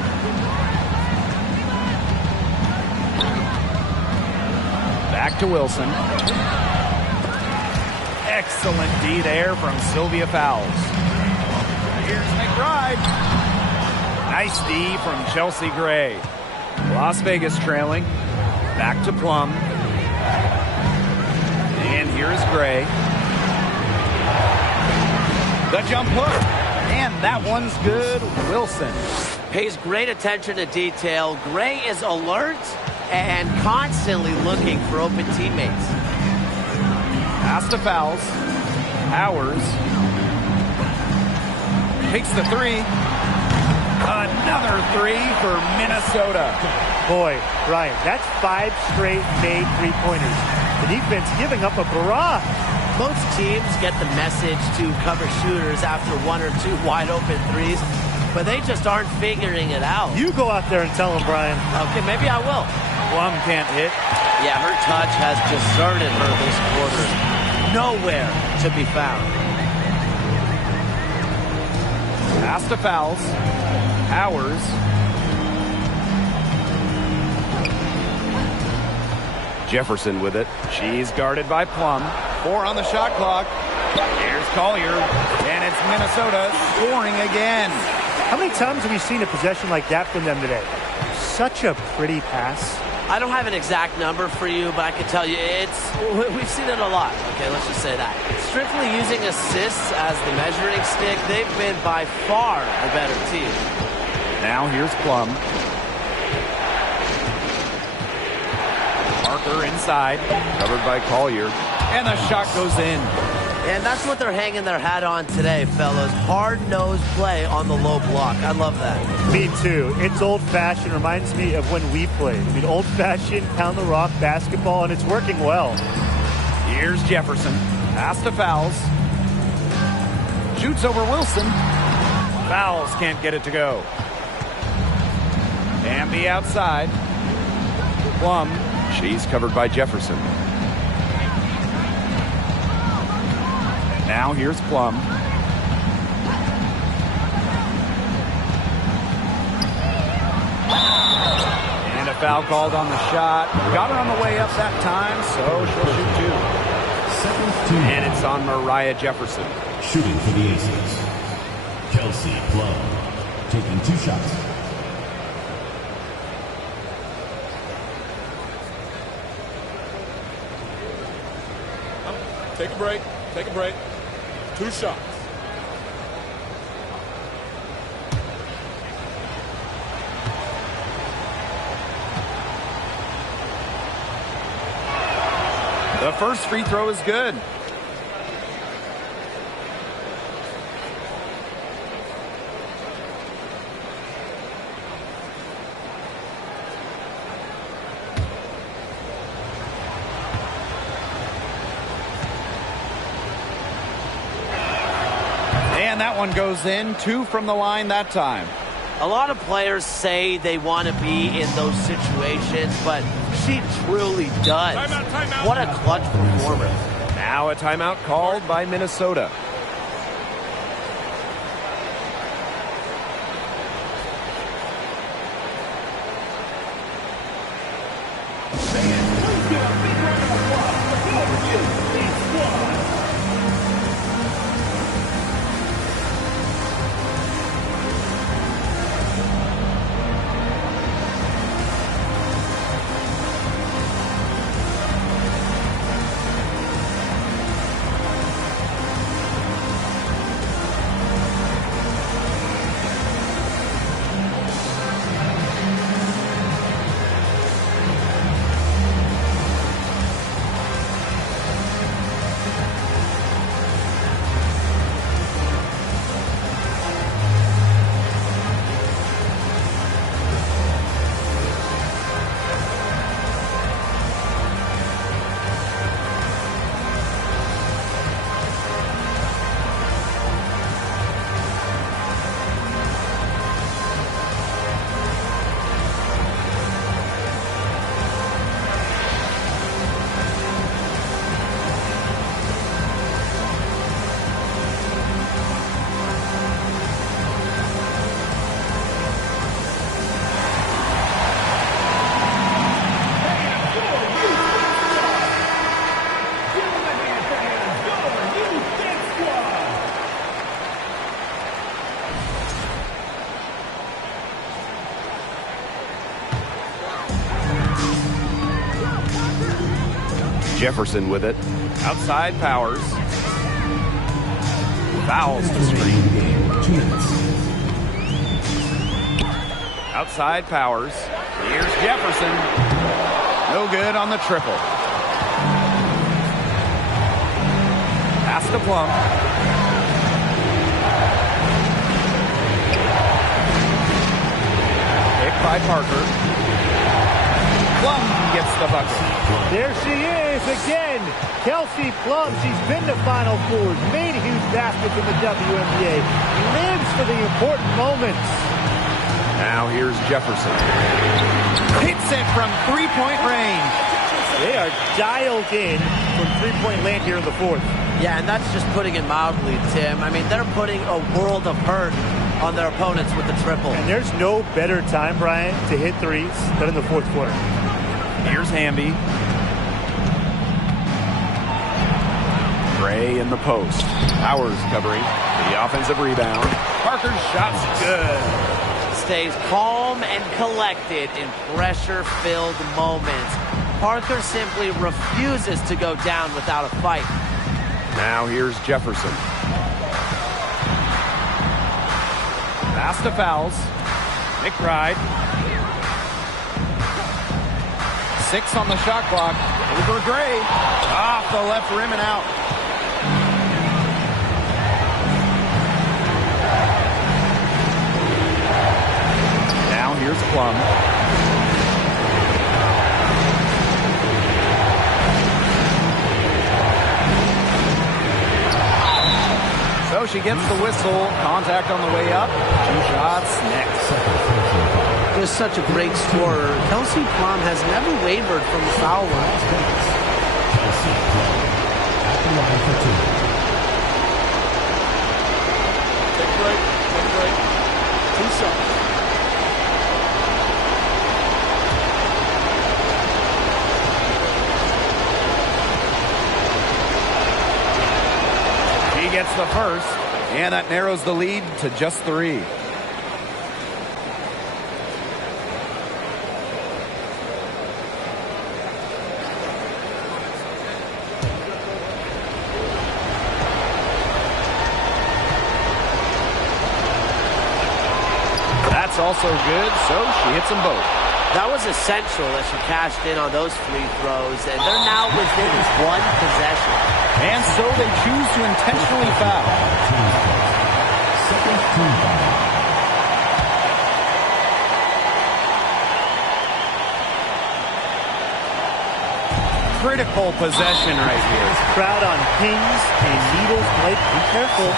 Back to Wilson. Excellent D there from Sylvia Fowles. Here's McBride. Nice D from Chelsea Gray. Las Vegas trailing. Back to Plum. And here's Gray. The jump hook. And that one's good. Wilson pays great attention to detail. Gray is alert and constantly looking for open teammates. Pass to Fowles. Powers takes the three. Another three for Minnesota. Boy, Ryan, that's 5 straight made three-pointers. The defense giving up a barrage. Most teams get the message to cover shooters after 1 or 2 wide open threes, but they just aren't figuring it out. You go out there and tell them, Brian. Okay, maybe I will. Plum can't hit. Yeah, her touch has deserted her this quarter. Nowhere to be found. Pass to Fowles. Powers. Jefferson with it. She's guarded by Plum. 4 on the shot clock. Here's Collier. And it's Minnesota scoring again. How many times have we seen a possession like that from them today? Such a pretty pass. I don't have an exact number for you, but I can tell you we've seen it a lot. Okay, let's just say that. Strictly using assists as the measuring stick, they've been by far the better team. Now here's Plum. Parker inside, covered by Collier. And the shot goes in. And that's what they're hanging their hat on today, fellas. Hard-nosed play on the low block. I love that. Me too. It's old-fashioned. Reminds me of when we played. I mean, old-fashioned, pound-the-rock basketball, and it's working well. Here's Jefferson. Pass to Fowles. Shoots over Wilson. Fowles can't get it to go. Bambi outside. Plum. She's covered by Jefferson. Now here's Plum. foul called on the shot. Got her on the way up that time, so she'll shoot 2. And it's on Mariah Jefferson. Shooting for the Aces, Kelsey Plum, taking 2 shots. Take a break. Take a break. 2 shots. The first free throw is good. And that one goes in. 2 from the line that time. A lot of players say they want to be in those situations, but she truly does. Timeout. What a clutch performer. Now a timeout called by Minnesota. Jefferson with it. Outside Powers. Fouls to screen. 2 minutes. Outside Powers. Here's Jefferson. No good on the triple. Pass to Plum. Picked by Parker. Plum gets the bucket. There she is again. Kelsey Plum. She's been to Final Fours, made huge baskets in the WNBA, lives for the important moments. Now here's Jefferson. Hits it from three-point range. They are dialed in from three-point land here in the 4th. Yeah, and that's just putting it mildly, Tim. I mean, they're putting a world of hurt on their opponents with the triple. And there's no better time, Brian, to hit threes than in the 4th quarter. Here's Hamby. Gray in the post. Powers covering the offensive rebound. Parker's shot's good. Stays calm and collected in pressure-filled moments. Parker simply refuses to go down without a fight. Now here's Jefferson. Pass to Fouls. McBride. 6 on the shot clock. Over Gray. Off the left rim and out. Now here's Plum. So she gets the whistle. Contact on the way up. 2 shots next. Just such a great scorer. Kelsey Plum has never wavered from the foul line. Kelsey Plum at the line for 2. Take a break. Take a break. 2 shots. gets the first, and that narrows the lead to just 3. That's also good, so she hits them both. That was essential that she cashed in on those free throws, and they're now within 1 possession. And so they choose to intentionally foul. Second team foul. Critical possession right here. Crowd on pins and needles. Blake, be careful.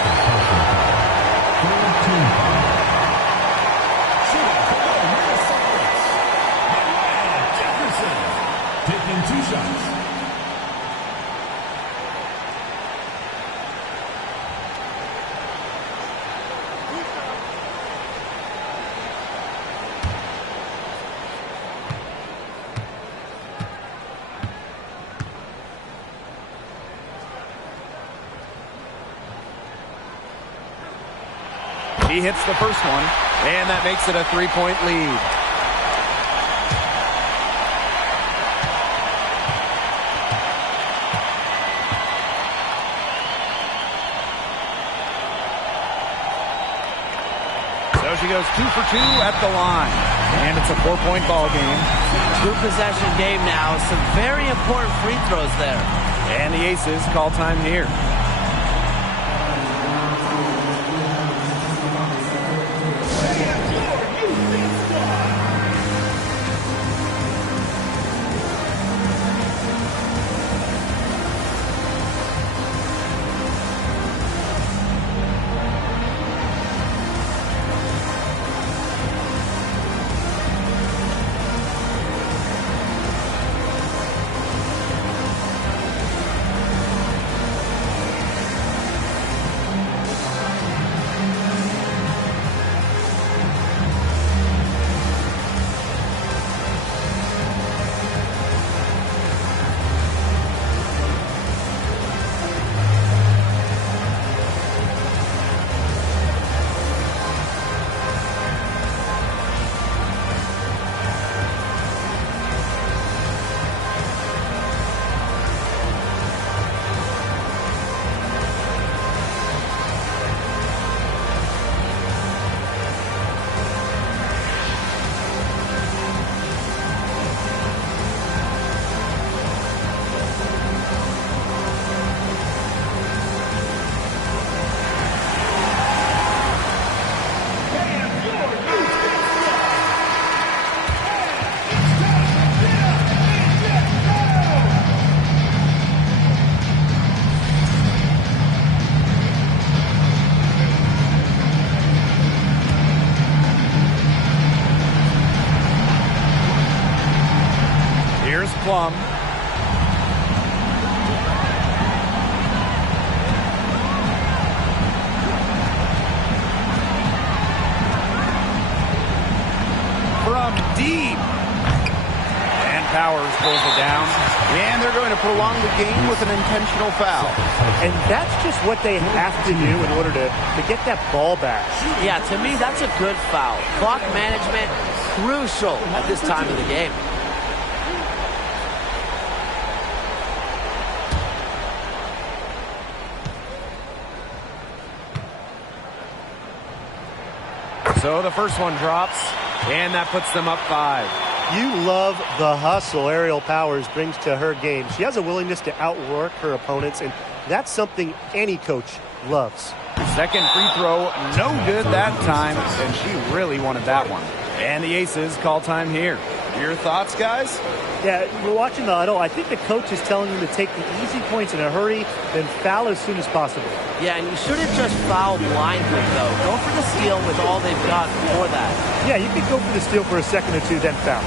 Third team foul. Shooting for the Minnesota Lynx. Mariah Jefferson taking 2 shots. He hits the first one, and that makes it a 3-point lead. So she goes 2 for 2 at the line, and it's a 4-point ball game. 2-possession game now. Some very important free throws there. And the Aces call time here. Plum. From deep. And Powers pulls it down. And they're going to prolong the game with an intentional foul. And that's just what they have to do in order to get that ball back. Yeah, to me, that's a good foul. Clock management, crucial at this time of the game. So the first one drops, and that puts them up 5. You love the hustle Aerial Powers brings to her game. She has a willingness to outwork her opponents, and that's something any coach loves. Second free throw, no good that time, and she really wanted that one. And the Aces call time here. Your thoughts, guys? Yeah, we're watching the huddle. I think the coach is telling them to take the easy points in a hurry, then foul as soon as possible. Yeah, and you shouldn't just foul blindly, though. Go for the steal with all they've got before that. Yeah, you could go for the steal for a second or two, then foul.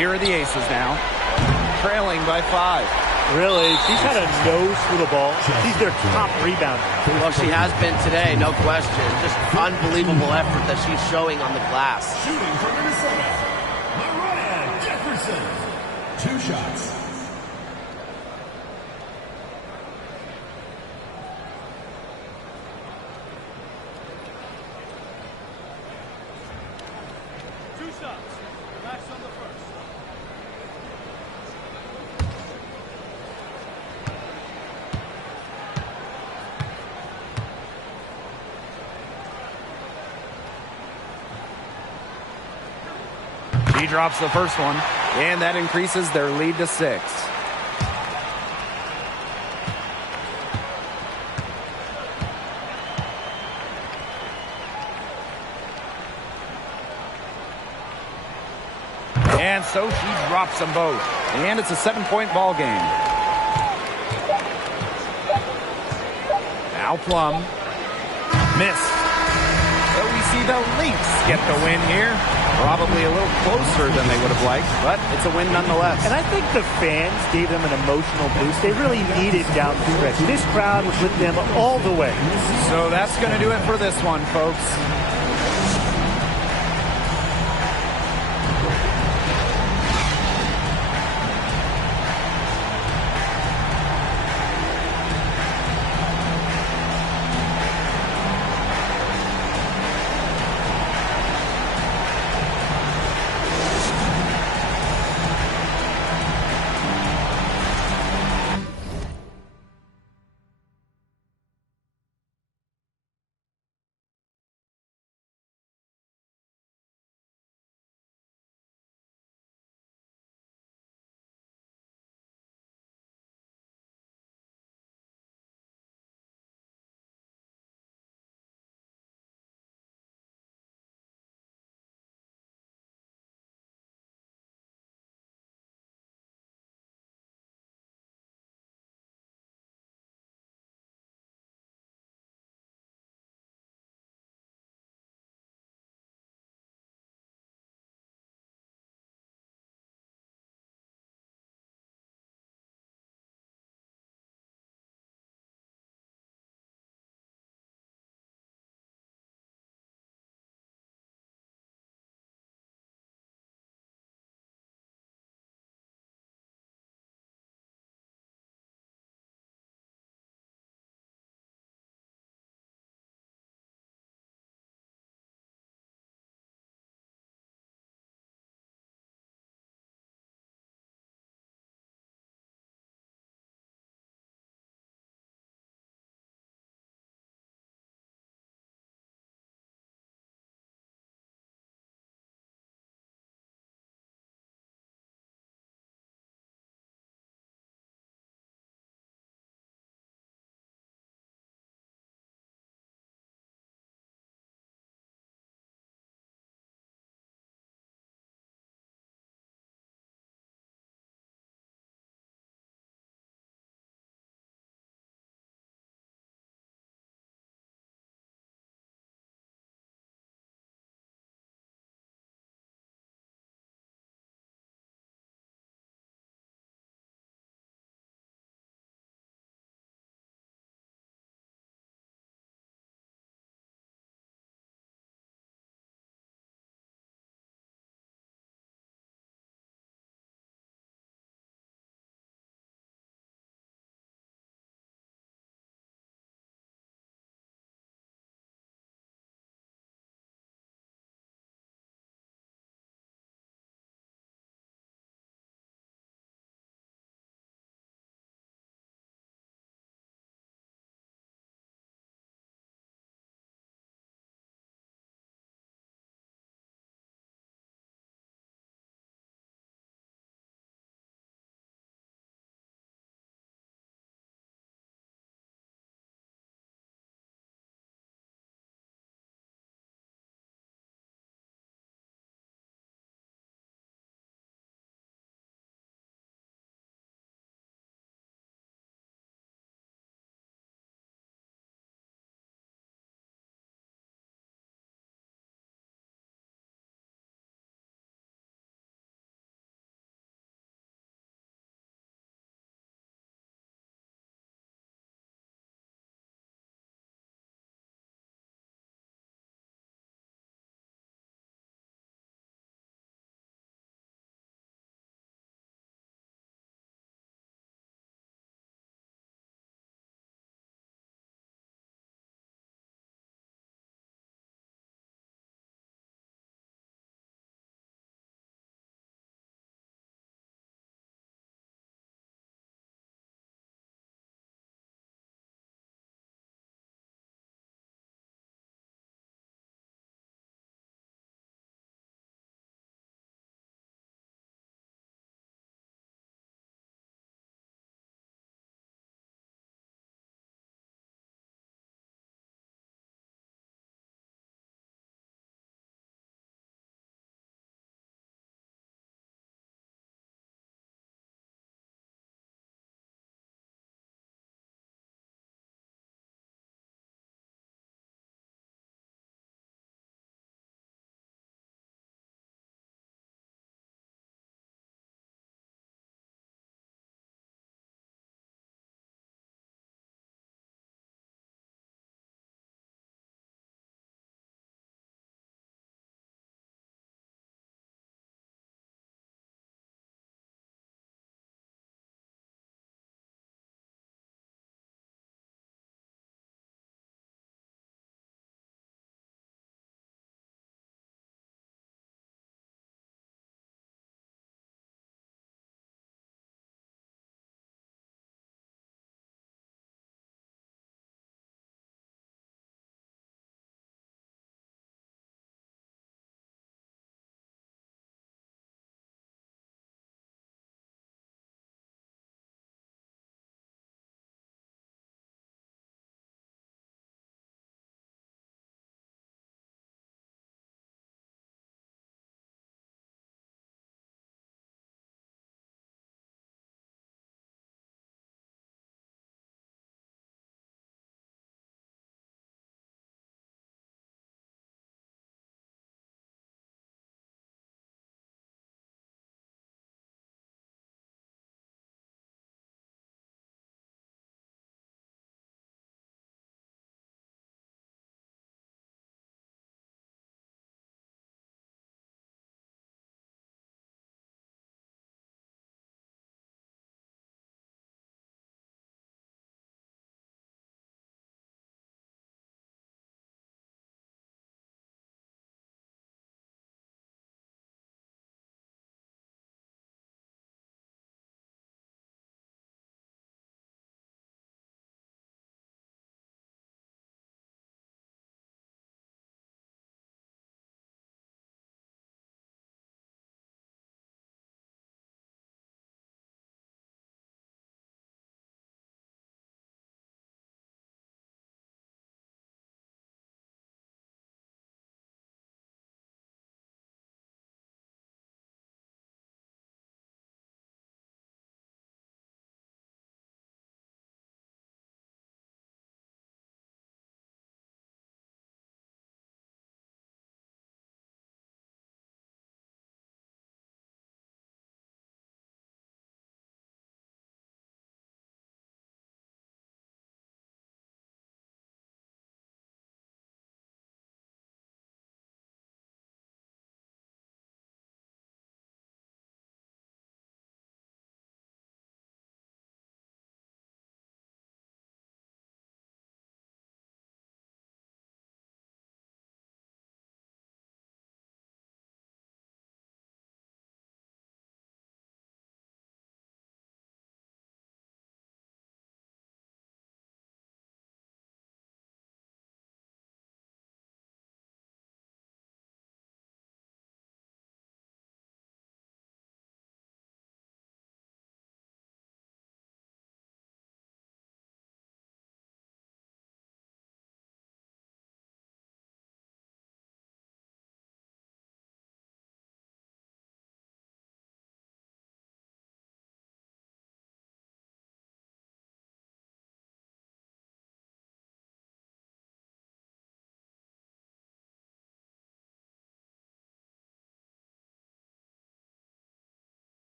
here are the Aces now, trailing by 5. Really, she's had a nose for the ball. She's their top rebounder. Well, she has been today, no question. Just unbelievable effort that she's showing on the glass. Shooting for Minnesota, Mariah Jefferson. 2 shots. He drops the first one, and that increases their lead to 6. And so she drops them both. And it's a 7-point ball game. Now Plum. Missed. So we see the Lynx get the win here. Probably a little closer than they would have liked, but it's a win nonetheless. And I think the fans gave them an emotional boost. They really needed down the stretch. This crowd was with them all the way. So that's going to do it for this one, folks.